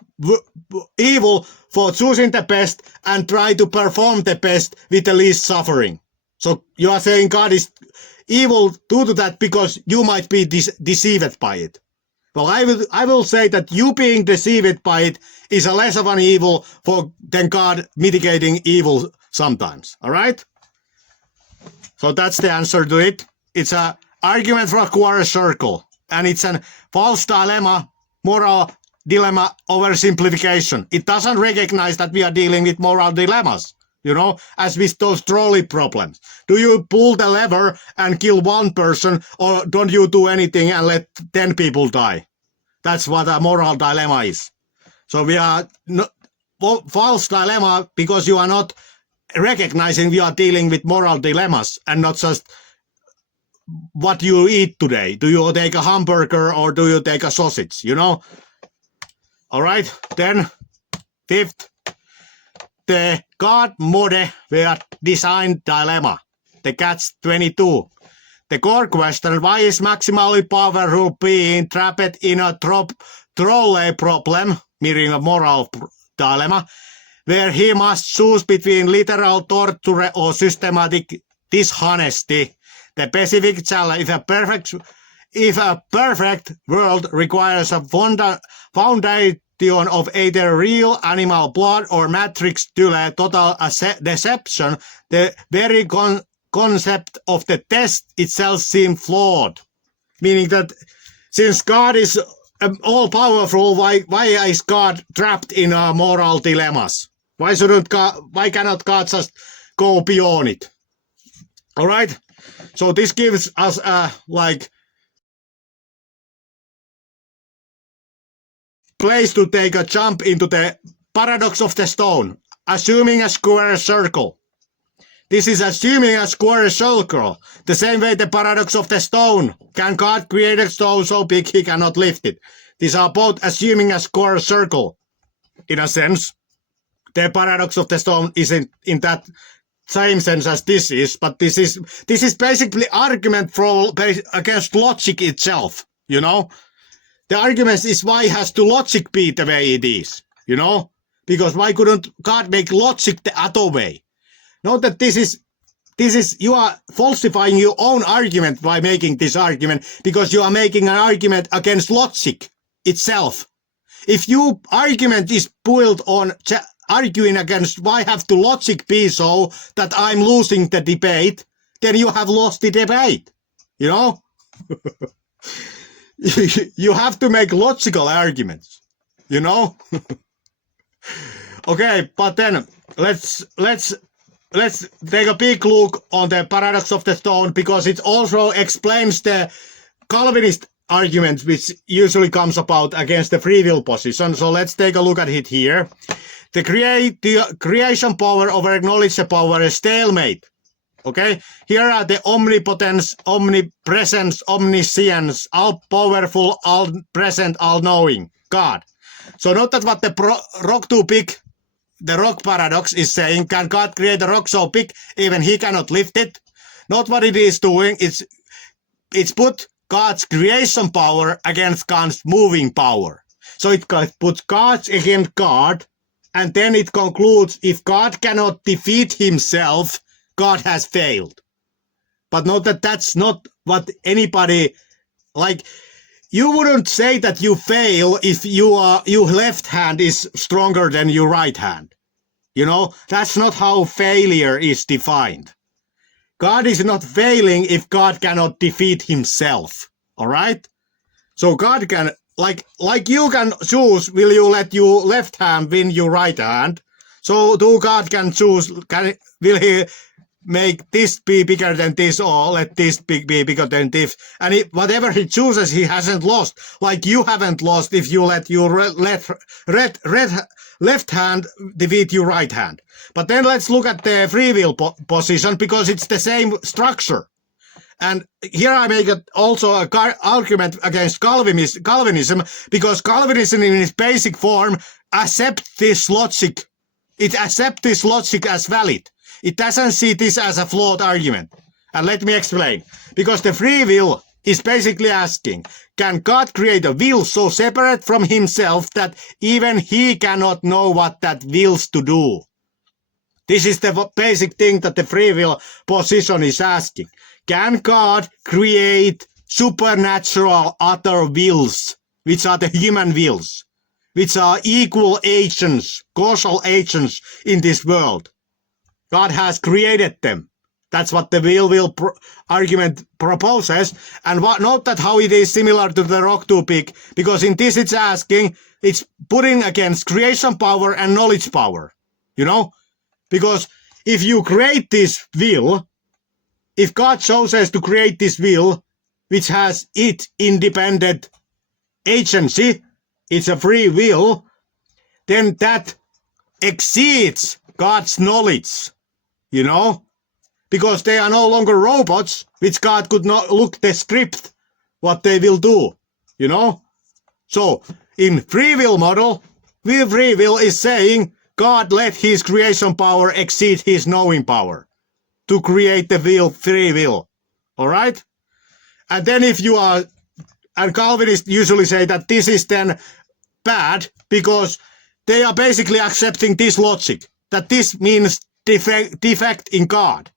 evil for choosing the best and try to perform the best with the least suffering. So you are saying God is evil due to that because you might be deceived by it. Well, I will say that you being deceived by it is a less of an evil than God mitigating evil sometimes. All right? So that's the answer to it. It's an argument for a square circle. And it's a false dilemma, moral dilemma oversimplification. It doesn't recognize that we are dealing with moral dilemmas, as with those trolley problems. Do you pull the lever and kill one person, or don't you do anything and let 10 people die? That's what a moral dilemma is. So we are false dilemma because you are not recognizing we are dealing with moral dilemmas and not just what you eat today. Do you take a hamburger or do you take a sausage, All right, then fifth, the God mode were design dilemma, the catch-22. The core question, why is maximally powerful being trapped in a trolley problem, meaning a moral dilemma, where he must choose between literal torture or systematic dishonesty? The specific challenge, if a perfect world requires a foundation of either real animal blood or matrix to total deception, the very concept of the test itself seems flawed. Meaning that since God is all-powerful, why is God trapped in moral dilemmas? Why cannot God just go beyond it? All right? So this gives us place to take a jump into the paradox of the stone, assuming a square circle. This is assuming a square circle, the same way the paradox of the stone. Can God create a stone so big he cannot lift it? These are both assuming a square circle, in a sense. The paradox of the stone isn't in that same sense as this is, but this is basically argument against logic itself, The argument is why has the logic be the way it is, Because why couldn't God make logic the other way? Note that this is you are falsifying your own argument by making this argument because you are making an argument against logic itself. If your argument is built on arguing against why have the logic be so that I'm losing the debate, then you have lost the debate, You have to make logical arguments, Okay, but then let's take a big look on the paradox of the stone because it also explains the Calvinist argument which usually comes about against the free will position. So let's take a look at it here. The creation power over knowledge power is stalemate. Okay, here are the omnipotence, omnipresence, omniscience, all-powerful, all-present, all-knowing, God. So note that what the rock too big, the rock paradox is saying, can God create a rock so big even he cannot lift it? Note what it is doing, it's put God's creation power against God's moving power. So it puts God against God, and then it concludes if God cannot defeat himself, God has failed. But note that that's not what anybody, like, you wouldn't say that you fail if your left hand is stronger than your right hand. You know, that's not how failure is defined. God is not failing if God cannot defeat himself. All right? So God can, like you can choose, will you let your left hand win your right hand? So God can choose, will he make this be bigger than this or let this be bigger than this? And whatever he chooses, he hasn't lost. Like you haven't lost if you let your left hand defeat your right hand. But then let's look at the free will position because it's the same structure. And here I make also an argument against Calvinism because Calvinism in its basic form accepts this logic. It accepts this logic as valid. It doesn't see this as a flawed argument. And let me explain. Because the free will is basically asking, can God create a will so separate from himself that even he cannot know what that wills to do? This is the basic thing that the free will position is asking. Can God create supernatural other wills, which are the human wills, which are equal agents, causal agents in this world? God has created them. That's what the will argument proposes. And note that how it is similar to the rock too big, because in this it's asking, it's putting against creation power and knowledge power. You know? Because if you create this will, if God chooses to create this will, which has its independent agency, it's a free will, then that exceeds God's knowledge, you know? Because they are no longer robots, which God could not look the script, what they will do, you know? So, in free will model, free will is saying God let his creation power exceed his knowing power to create the free will. All right? And then if you are, and Calvinists usually say that this is then bad because they are basically accepting this logic, that this means defect in God.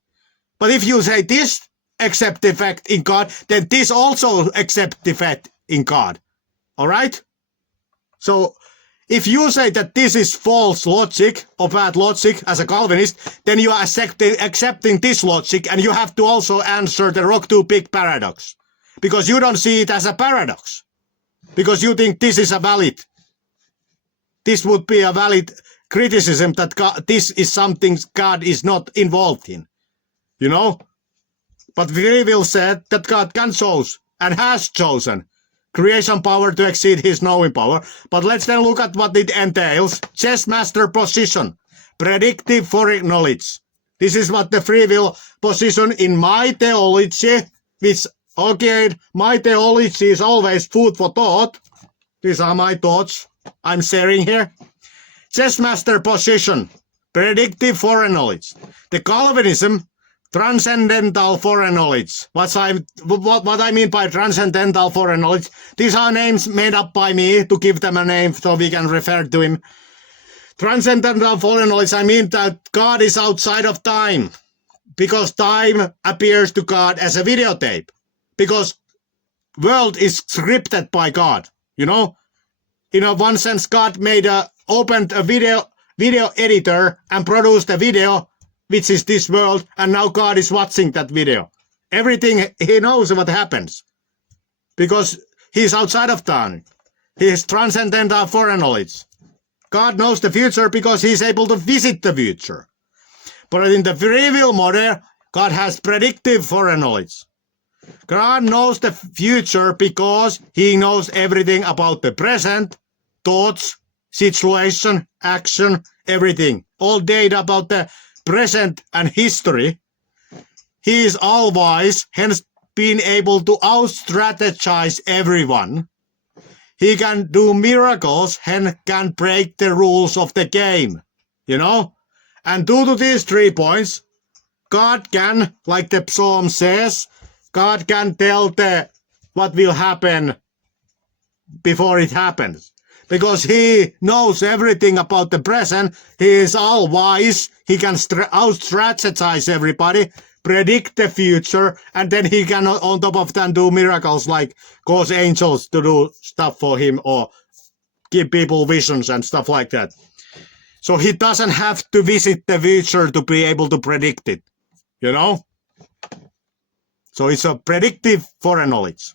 But if you say this accept defect in God, then this also accept defect in God. All right? So if you say that this is false logic or bad logic as a Calvinist, then you are accepting this logic and you have to also answer the rock too big paradox. Because you don't see it as a paradox. Because you think this is a valid. This would be a valid criticism that God, this is something God is not involved in. You know? But free will said that God can choose and has chosen creation power to exceed his knowing power. But let's then look at what it entails. Chess master position. Predictive foreknowledge. This is what the free will position in my theology, which, okay, my theology is always food for thought. These are my thoughts I'm sharing here. Chess master position. Predictive foreknowledge. The Calvinism, transcendental foreknowledge. What I mean by transcendental foreknowledge, these are names made up by me to give them a name so we can refer to him. Transcendental foreknowledge, I mean that God is outside of time, because time appears to God as a videotape, because world is scripted by God, you know? In one sense, God opened a video editor and produced a video, which is this world, and now God is watching that video. Everything, he knows what happens. Because he's outside of time. He is transcendental foreknowledge. God knows the future because he's able to visit the future. But in the free will model, God has predictive foreknowledge. God knows the future because he knows everything about the present, thoughts, situation, action, everything. All data about the present and history. he is all-wise, hence being able to out-strategize everyone. He can do miracles, hence can break the rules of the game, you know? And due to these 3 points, God can, like the psalm says, God can tell what will happen before it happens. Because he knows everything about the present, he is all wise, he can out-strategize everybody, predict the future, and then he can on top of that do miracles like cause angels to do stuff for him or give people visions and stuff like that. So he doesn't have to visit the future to be able to predict it, you know? So it's a predictive foreknowledge.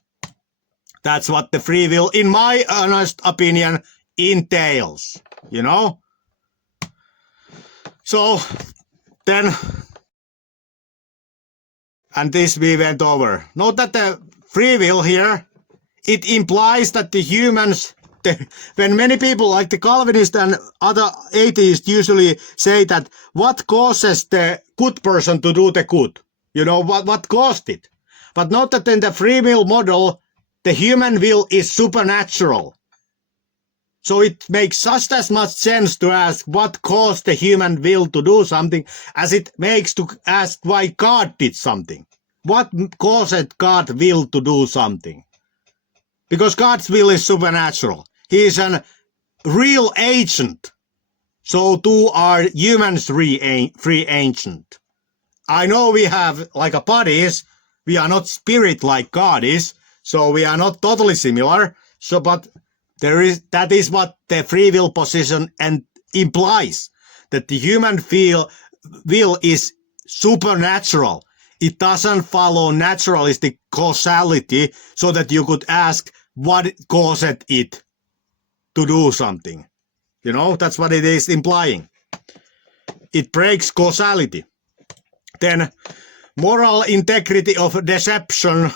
That's what the free will, in my honest opinion, entails, you know? So then, and this we went over. Note that the free will here, it implies that the humans, when many people like the Calvinists and other atheists usually say that what causes the good person to do the good? You know, what caused it? But note that in the free will model, the human will is supernatural. So it makes just as much sense to ask what caused the human will to do something as it makes to ask why God did something. What caused God's will to do something? Because God's will is supernatural. He is a real agent. So too are humans free agent. I know we have like a bodies. We are not spirit like God is. So we are not totally similar. So, but that is what the free will position and implies, that the human will is supernatural. It doesn't follow naturalistic causality, so that you could ask what caused it to do something. You know, that's what it is implying. It breaks causality. Then moral integrity of deception.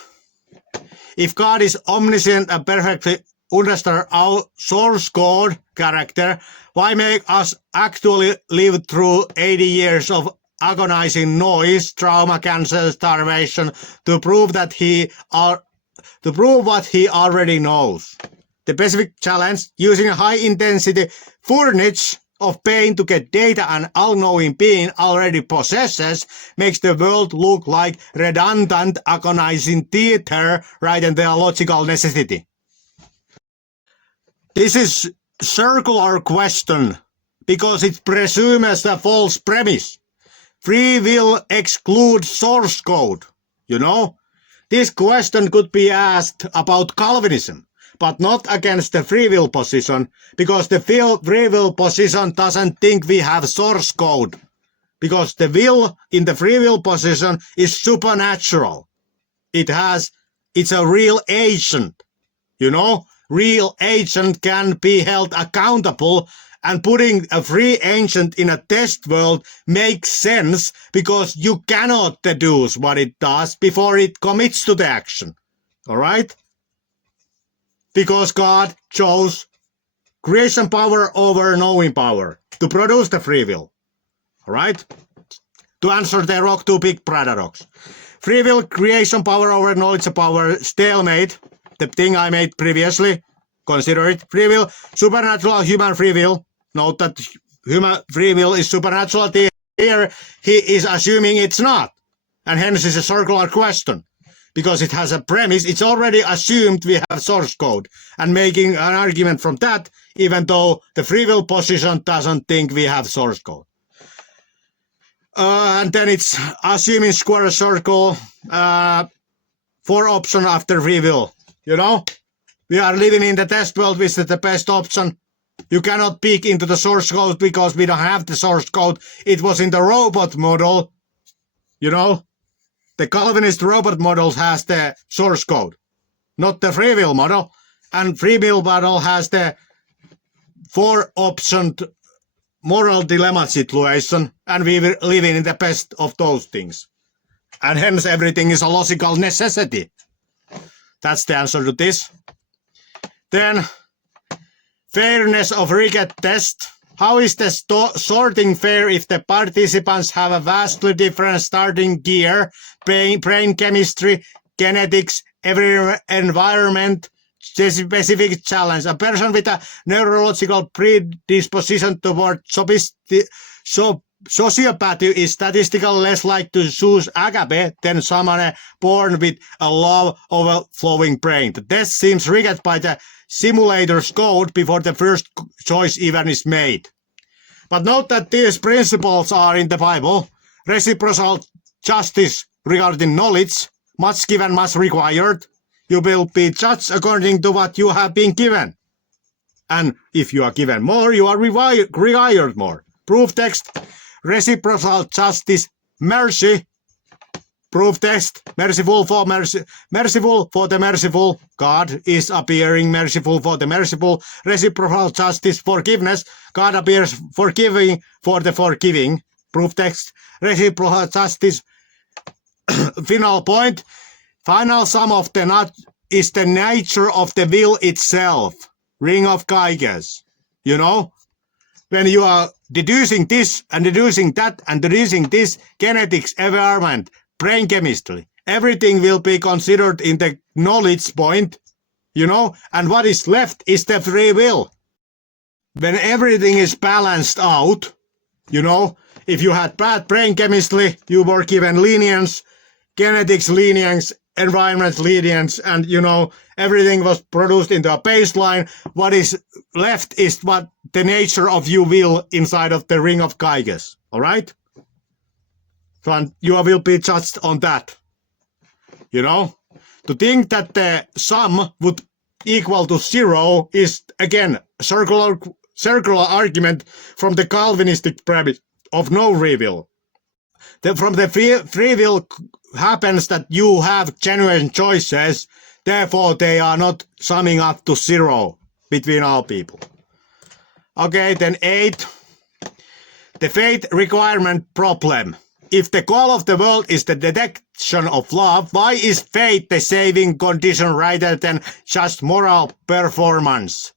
If God is omniscient and perfectly understand our source code character, why make us actually live through 80 years of agonizing noise, trauma, cancer, starvation to prove what he already knows? The specific challenge, using a high intensity furniture of pain to get data an all-knowing being already possesses, makes the world look like redundant, agonizing theater rather than their logical necessity. This is circular question because it presumes a false premise. Free will excludes source code, you know? This question could be asked about Calvinism, but not against the free will position, because the free will position doesn't think we have source code, because the will in the free will position is supernatural. It's a real agent, you know? Real agent can be held accountable, and putting a free agent in a test world makes sense because you cannot deduce what it does before it commits to the action. All right? Because God chose creation power over knowing power to produce the free will. All right? To answer the rock too big paradox. Free will, creation power over knowledge power, stalemate. The thing I made previously, consider it. Free will, supernatural human free will. Note that human free will is supernatural. Here he is assuming it's not. And hence it's a circular question. Because it has a premise, it's already assumed we have source code. And making an argument from that, even though the free will position doesn't think we have source code. And then it's assuming square circle, 4 option after free will. You know, we are living in the test world, which is the best option. You cannot peek into the source code because we don't have the source code. It was in the robot model. You know, the Calvinist robot model has the source code, not the free will model. And free will model has the 4 option moral dilemma situation, and we were living in the best of those things. And hence everything is a logical necessity. That's the answer to this. Then, fairness of Ricket test. How is the sorting fair if the participants have a vastly different starting gear, brain chemistry, genetics, every environment, specific challenge? A person with a neurological predisposition toward sociopathy is statistically less likely to choose agape than someone born with a love overflowing brain. The test seems rigged by the simulator's code before the first choice even is made. But note that these principles are in the Bible. Reciprocal justice regarding knowledge, much given, much required. You will be judged according to what you have been given. And if you are given more, you are required more. Proof text, reciprocal justice, mercy. Proof text, merciful for the merciful. God is appearing merciful for the merciful. Reciprocal justice, forgiveness. God appears forgiving for the forgiving. Proof text, reciprocal justice. Final point. Final sum of the knot is the nature of the will itself. Ring of Geiger's. You know? When you are deducing this and deducing that and deducing this, genetics, environment, brain chemistry, everything will be considered in the knowledge point, you know, and what is left is the free will. When everything is balanced out, you know, if you had bad brain chemistry, you were given lenience, genetics lenience, environment lenience, and, you know, everything was produced into a baseline. What is left is what the nature of your will inside of the ring of Geiger's, all right? So you will be judged on that. You know, to think that the sum would equal to 0 is, again, circular argument from the Calvinistic premise of no free will. From the free will happens that you have genuine choices, therefore they are not summing up to 0 between all people. Okay, then 8. The faith requirement problem. If the goal of the world is the detection of love, why is faith the saving condition rather than just moral performance?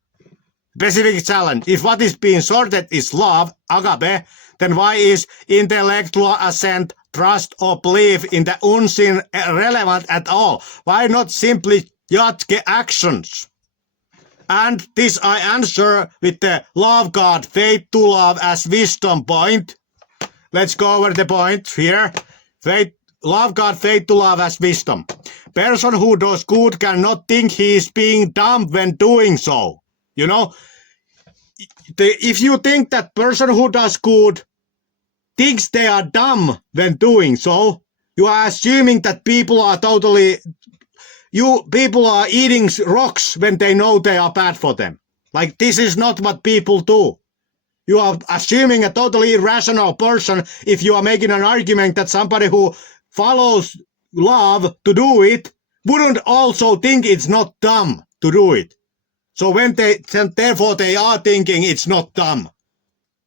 Specific challenge. If what is being sorted is love, agape, then why is intellectual assent, trust, or belief in the unseen relevant at all? Why not simply judge actions? And this I answer with the love God, faith to love as wisdom point. Let's go over the point here. Faith, love God, faith to love as wisdom. Person who does good cannot think he is being dumb when doing so. You know, if you think that person who does good thinks they are dumb when doing so, you are assuming that people are eating rocks when they know they are bad for them. Like, this is not what people do. You are assuming a totally irrational person if you are making an argument that somebody who follows love to do it wouldn't also think it's not dumb to do it. So therefore they are thinking it's not dumb,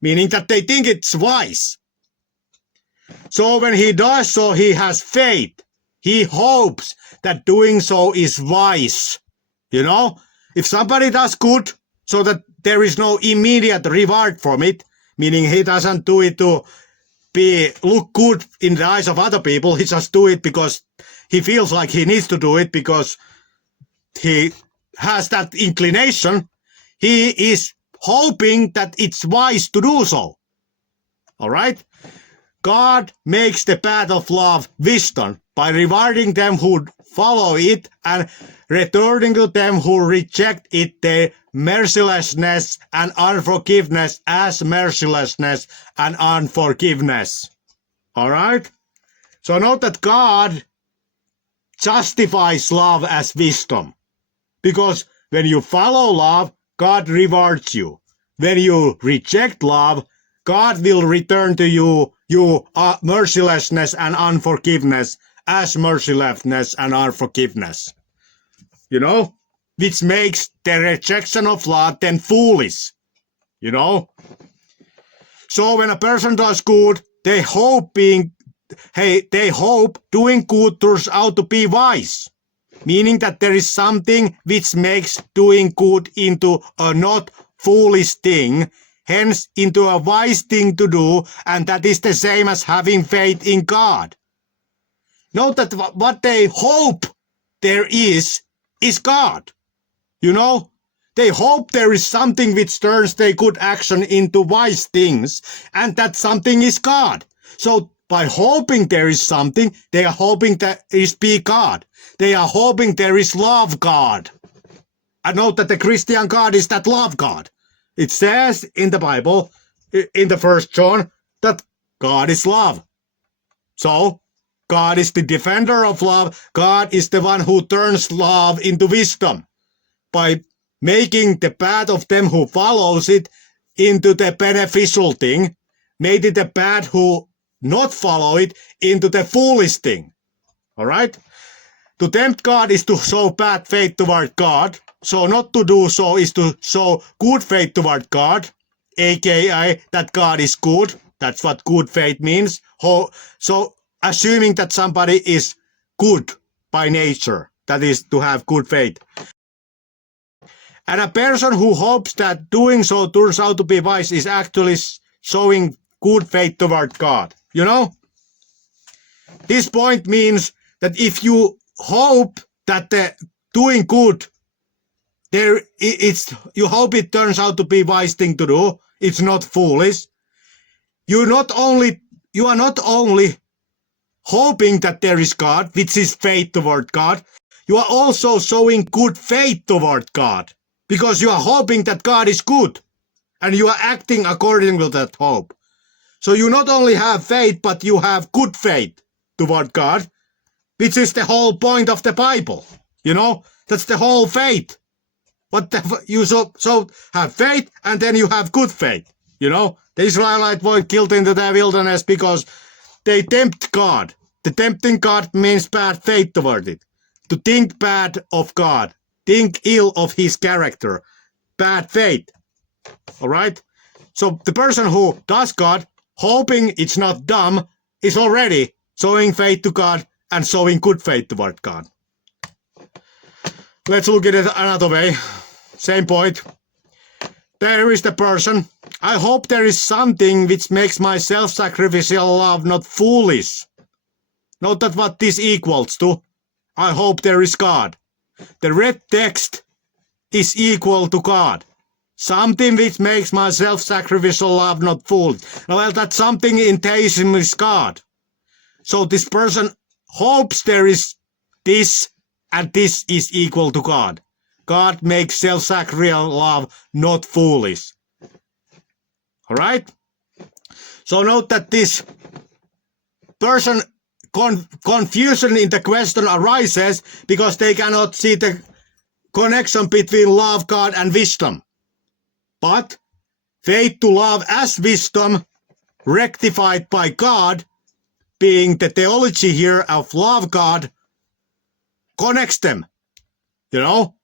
meaning that they think it's wise. So when he does so, he has faith. He hopes that doing so is wise. You know, if somebody does good so that there is no immediate reward from it, meaning he doesn't do it to look good in the eyes of other people. He just do it because he feels like he needs to do it because he has that inclination. He is hoping that it's wise to do so. All right? God makes the path of love wisdom by rewarding them who follow it and returning to them who reject it their mercilessness and unforgiveness as mercilessness and unforgiveness. All right? So note that God justifies love as wisdom. Because when you follow love, God rewards you. When you reject love, God will return to you mercilessness and unforgiveness as mercilessness and unforgiveness. You know? Which makes the rejection of love then foolish. You know? So when a person does good, they hope doing good turns out to be wise. Meaning that there is something which makes doing good into a not foolish thing. hence into a wise thing to do, and that is the same as having faith in God. Note that what they hope there is God. You know, they hope there is something which turns their good action into wise things, and that something is God. So by hoping there is something, they are hoping that it is be God. They are hoping there is love God. And note that the Christian God is that love God. It says in the Bible, in the 1 John, that God is love. So God is the defender of love. God is the one who turns love into wisdom by making the path of them who follows it into the beneficial thing, made it the path who not follow it into the foolish thing. All right? To tempt God is to show bad faith toward God. So not to do so is to show good faith toward God, aka that God is good. That's what good faith means. So assuming that somebody is good by nature, that is to have good faith. And a person who hopes that doing so turns out to be wise is actually showing good faith toward God. You know? This point means that if you hope that the doing good, you hope it turns out to be wise thing to do, it's not foolish. You are not only hoping that there is God, which is faith toward God, you are also showing good faith toward God. Because you are hoping that God is good, and you are acting according to that hope. So you not only have faith, but you have good faith toward God, which is the whole point of the Bible. You know, that's the whole faith. You so have faith, and then you have good faith. You know, the Israelites were killed in the wilderness because they tempt God. The tempting God means bad faith toward it. To think bad of God. Think ill of his character. Bad faith. All right? So the person who does God, hoping it's not dumb, is already showing faith to God and showing good faith toward God. Let's look at it another way. Same point. There is the person. I hope there is something which makes my self-sacrificial love not foolish. Note that what this equals to. I hope there is God. The red text is equal to God. Something which makes my self-sacrificial love not foolish. Well, that something in theism is God. So this person hopes there is this, and this is equal to God. God makes self-sacrificial love not foolish. All right? So note that this person confusion in the question arises because they cannot see the connection between love, God, and wisdom. But faith to love as wisdom, rectified by God, being the theology here of love God, connects them. You know?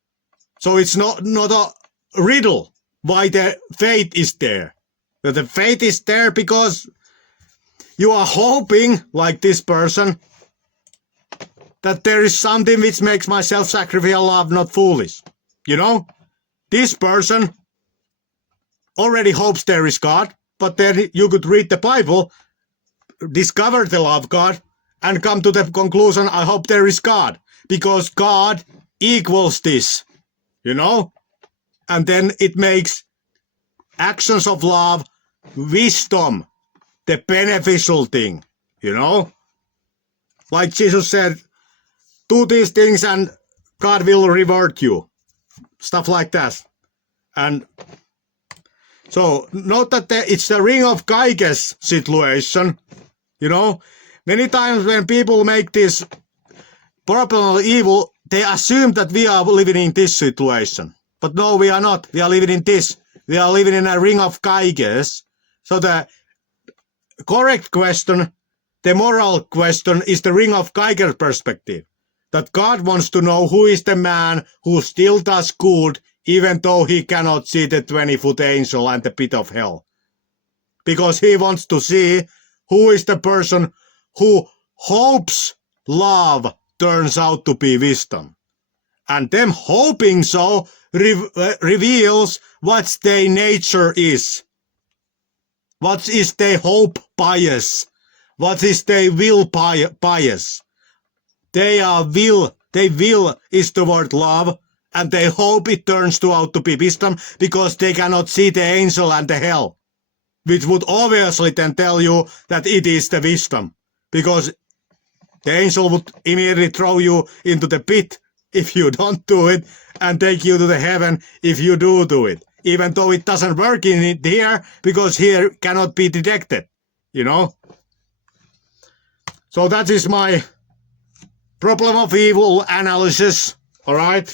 So it's not a riddle why the faith is there. The faith is there because you are hoping, like this person, that there is something which makes my self-sacrificial love not foolish. You know? This person already hopes there is God, but then you could read the Bible, discover the love God, and come to the conclusion, I hope there is God, because God equals this, you know? And then it makes actions of love, wisdom, the beneficial thing, you know? Like Jesus said, do these things and God will reward you. Stuff like that. And so note that it's the ring of Geiges situation, you know? Many times when people make this proportional evil, they assume that we are living in this situation. But no, we are not. We are living in this. We are living in a ring of Geiges. So the correct question, the moral question, is the ring of Geiger perspective. That God wants to know who is the man who still does good even though he cannot see the 20-foot angel and the pit of hell. Because he wants to see who is the person who hopes love turns out to be wisdom. And them hoping so reveals what their nature is. What is their hope bias? What is their will bias? They will is the word love, and they hope it turns out to be wisdom because they cannot see the angel and the hell, which would obviously then tell you that it is the wisdom, because the angel would immediately throw you into the pit if you don't do it, and take you to the heaven if you do it, even though it doesn't work in it here, because here cannot be detected, you know. So that is my problem of evil analysis, all right?